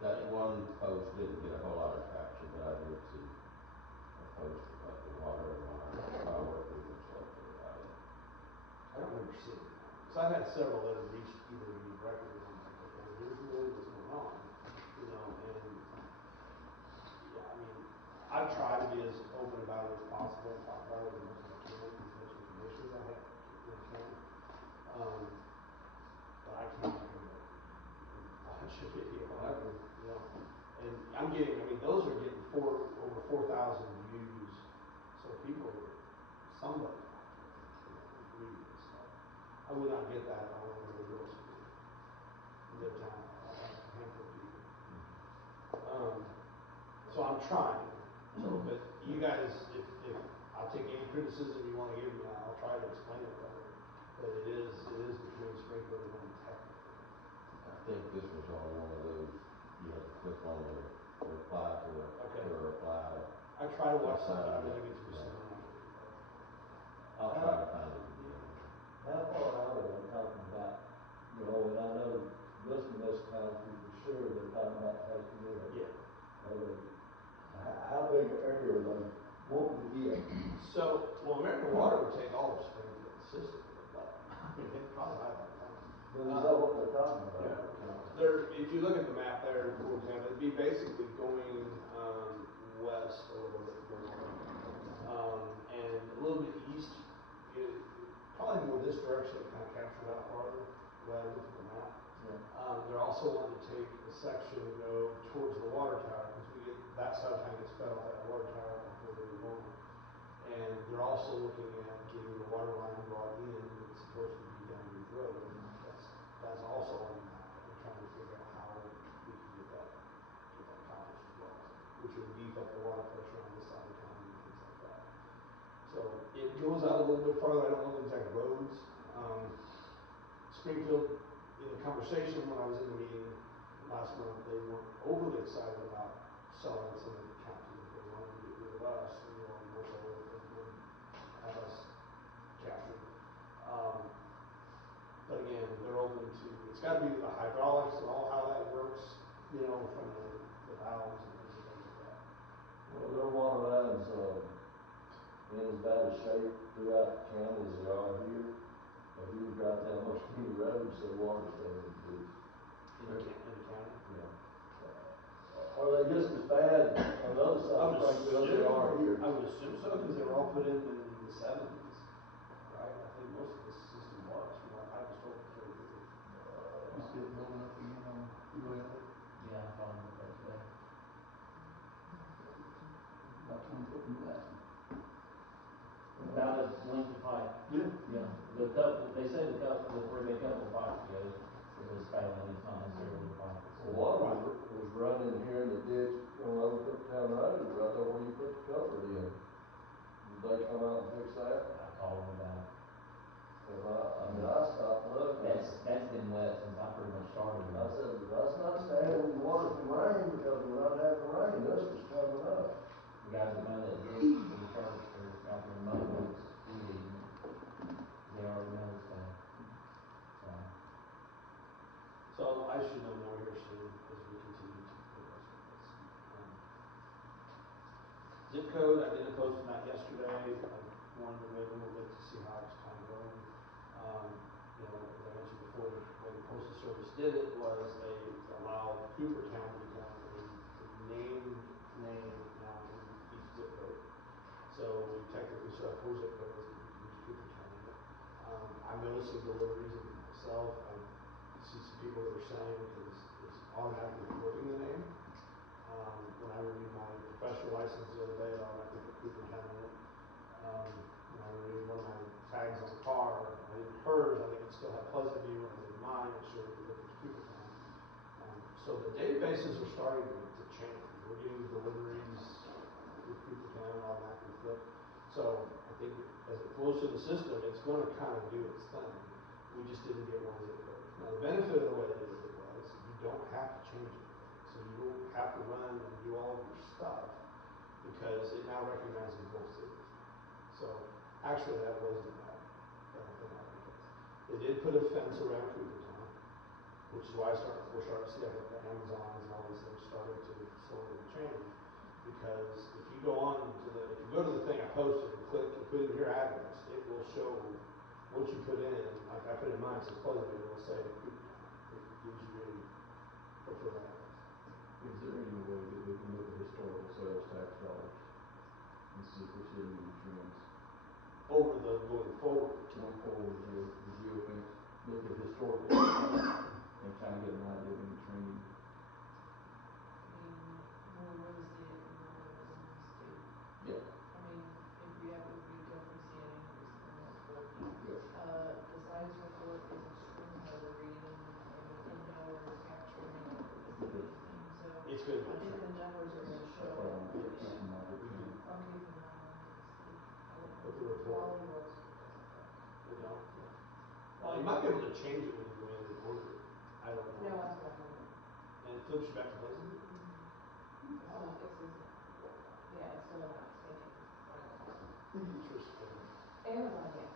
That one post didn't get a whole lot of traction, but I did see a post about the water and my work with them selected about it. I don't remember seeing it, because I've had several that have reached either me directly, and I'm like, okay, here's really what's going on, and yeah, I mean, I've tried to be as open about it as possible, talk about it as much as I can, as much information as I can. But I can't watch a video, and I'm getting, I mean, those are getting over 4,000 views, so people, somebody out there, reading this stuff. I would not get that on every real school in their town, a handful of people. So I'm trying, but you guys, if I'll take any criticism you want to give me, I'll try to explain it better. But it is between Springfield and them technically. I think this was on one of those, you had to click on the reply to it, Okay. or reply to. I try to watch some, but I really get through some of them. I'll try to find it again. How far out are they talking about, and I know this municipality for sure, they're talking about taking it. Yeah. How big an area are they wanting to get? So, American Water would take all of Springfield system if they'd let. I mean, they'd probably buy that one. But is that what they're talking about? Yeah. If you look at the map there, for example, it'd be basically going west a little bit further, and a little bit east. Probably more this direction to kind of capture that farther, rather than look at the map. Yeah. They're also wanting to take a section and go towards the water tower, because that side of town gets fed off that water tower before they BOMA. And they're also looking at getting the water line brought in that's supposed to be down Reed Road. That's also on the map. We're trying to figure out how we can get that accomplished as well, which would beef up the water pressure on this side of town and things like that. So it goes out a little bit farther. I don't know the exact roads. Springfield, in the conversation when I was in the meeting last month, they weren't overly excited about selling some of the county. They wanted to get rid of us, more so than have us captured. But again, they're open to, it's got to be the hydraulics and all how that works, from the valves and things like that. Well, their water lines, in as bad a shape throughout the county as they are here. If you drive down most any roads, their water's going to be. In the county? Yeah. Are they just as bad on the other side of Springfield as they are here? I would assume so, because they were all put in the 70s, right? I think most of the system was, from what I was told. You see it blowing up again on 208? Yeah, I'm fine with that today. with where they cut the pipe together, if it's failing, it's not necessarily the pipe. It's One was running here in the ditch going over Cooktown Road, right there where you put the culvert in. Did they come out and fix that? I called them about it. Cause I stopped looking. That's been wet since I pretty much started. I said, that's not standing water from rain, because we're not having rain, this was coming up. The guys that mow that gate for the church are out there mowing what's weed eating it. They already know it's bad. So I should know more here soon as we continue to progress with this. Zip code, I did a post on that yesterday. I wanted to wait a little bit to see how it's kind of going. You know, as I mentioned before, the way the Postal Service did it was they allowed Coopertown to become a named name now in each zip code. So we technically still have 4 zip codes, but we can use Coopertown in it. I'm noticing deliveries of it myself. I see some people that are saying, because it's automatically flipping the name. When I renewed my professional license the other day, I automatically put Coopertown in it. When I renewed one of my tags on the car, I did hers, I think it still had Pleasant View. When I did mine, it showed it flipped to Coopertown. So the databases are starting to change. We're getting deliveries with Coopertown automatically flip. So I think as it flows through the system, it's going to kind of do its thing. We just didn't get one zip code. Now the benefit of the way they did it was you don't have to change it. So you don't have to run and do all of your stuff because it now recognizes both cities. So actually that wasn't a bad thing out of it. They did put a fence around Coopertown, which is why we're starting to see the Amazons and all these things starting to slowly change. Because if you go to the thing I posted and click and put in your address, it will show what you put in. Like I put in mine, it says Pleasantville, it'll say Coopertown. It gives you a preferred address. Is there any way that we can look at historical sales tax dollars and see if we're seeing any trends? Over the going forward. Going forward, the geofence, look at historical and kind of get an idea of any trending. I mean, where does the enrollment bonus do? Yeah. I mean, if we definitely see an increase in remote working. Yes. The science report is extremely hard to read and nowhere is capturing any of it, Okay. anything, so. It's good. I think the numbers are gonna show. That's what I want to Yeah. keep in mind. I'll keep an eye on it and see. I don't know. But the report. Quality World School doesn't though. They don't. Well, you might be able to change it when you go in and order it. I don't know. No, that's what I'm wondering. And it flips you back to Pleasant? It says, yeah, it's still an outstanding final balance. Interesting. Amazon, yes.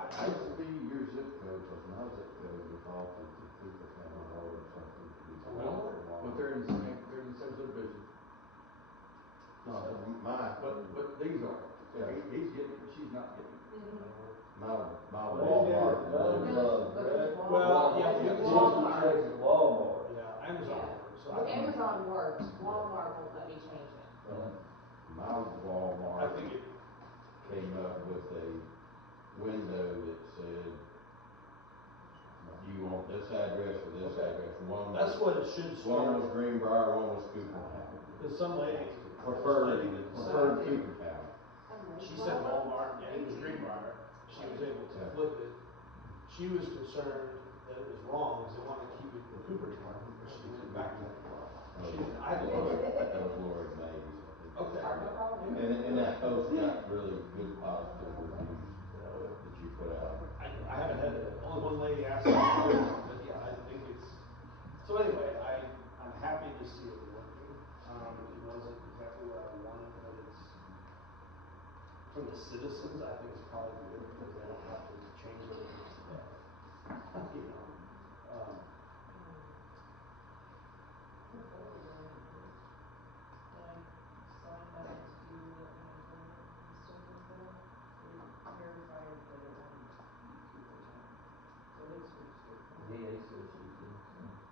I used to be your zip code, because my zip code defaulted to Coopertown or something. But they're in the same subdivision. No, But these are. Yeah. He's getting it, she's not getting it. my Walmart, Amazon, correct? Well, yeah, This is it's Walmart. Checks at Walmart. Yeah, Amazon works. So Well, Amazon works, Walmart won't let me change it. my I Walmart think it. came up with a window that said, do you want this address or this address? That's what it should start. One was Greenbrier, one was Coopertown. Because some lady. Preferred Coopertown. Coopertown. She said Walmart and it was Greenbrier. She was able to flip it. She was concerned that it was wrong because they wanted to keep it in Coopertown. She went back to that. I That was Lori Mays, I think. Okay. No problem. And that post got really good positive reviews that you put out. I haven't had only one lady ask me, but yeah, I think it's. So anyway, I'm happy to see it working. It wasn't exactly what I wanted, but it's from the citizens. I think it's probably good because they don't have to change everything today. You know. Before when I signed that to the unemployment and stuff like that, it verified that it wanted to be Coopertown. So it's registered. VA says she did.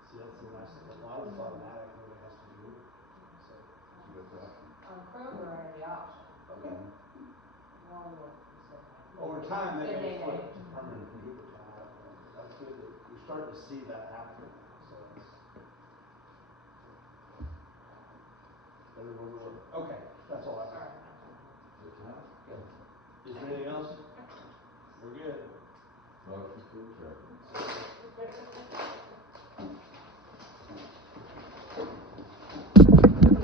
See, that's the nice thing. A lot of it's automatic. Nobody has to do it. So. Kroger, I have the option. Okay. Walmart and stuff like that. Over time, they Said may nay. flip to permanent Coopertown. I don't know. But that's good that you're starting to see that happen.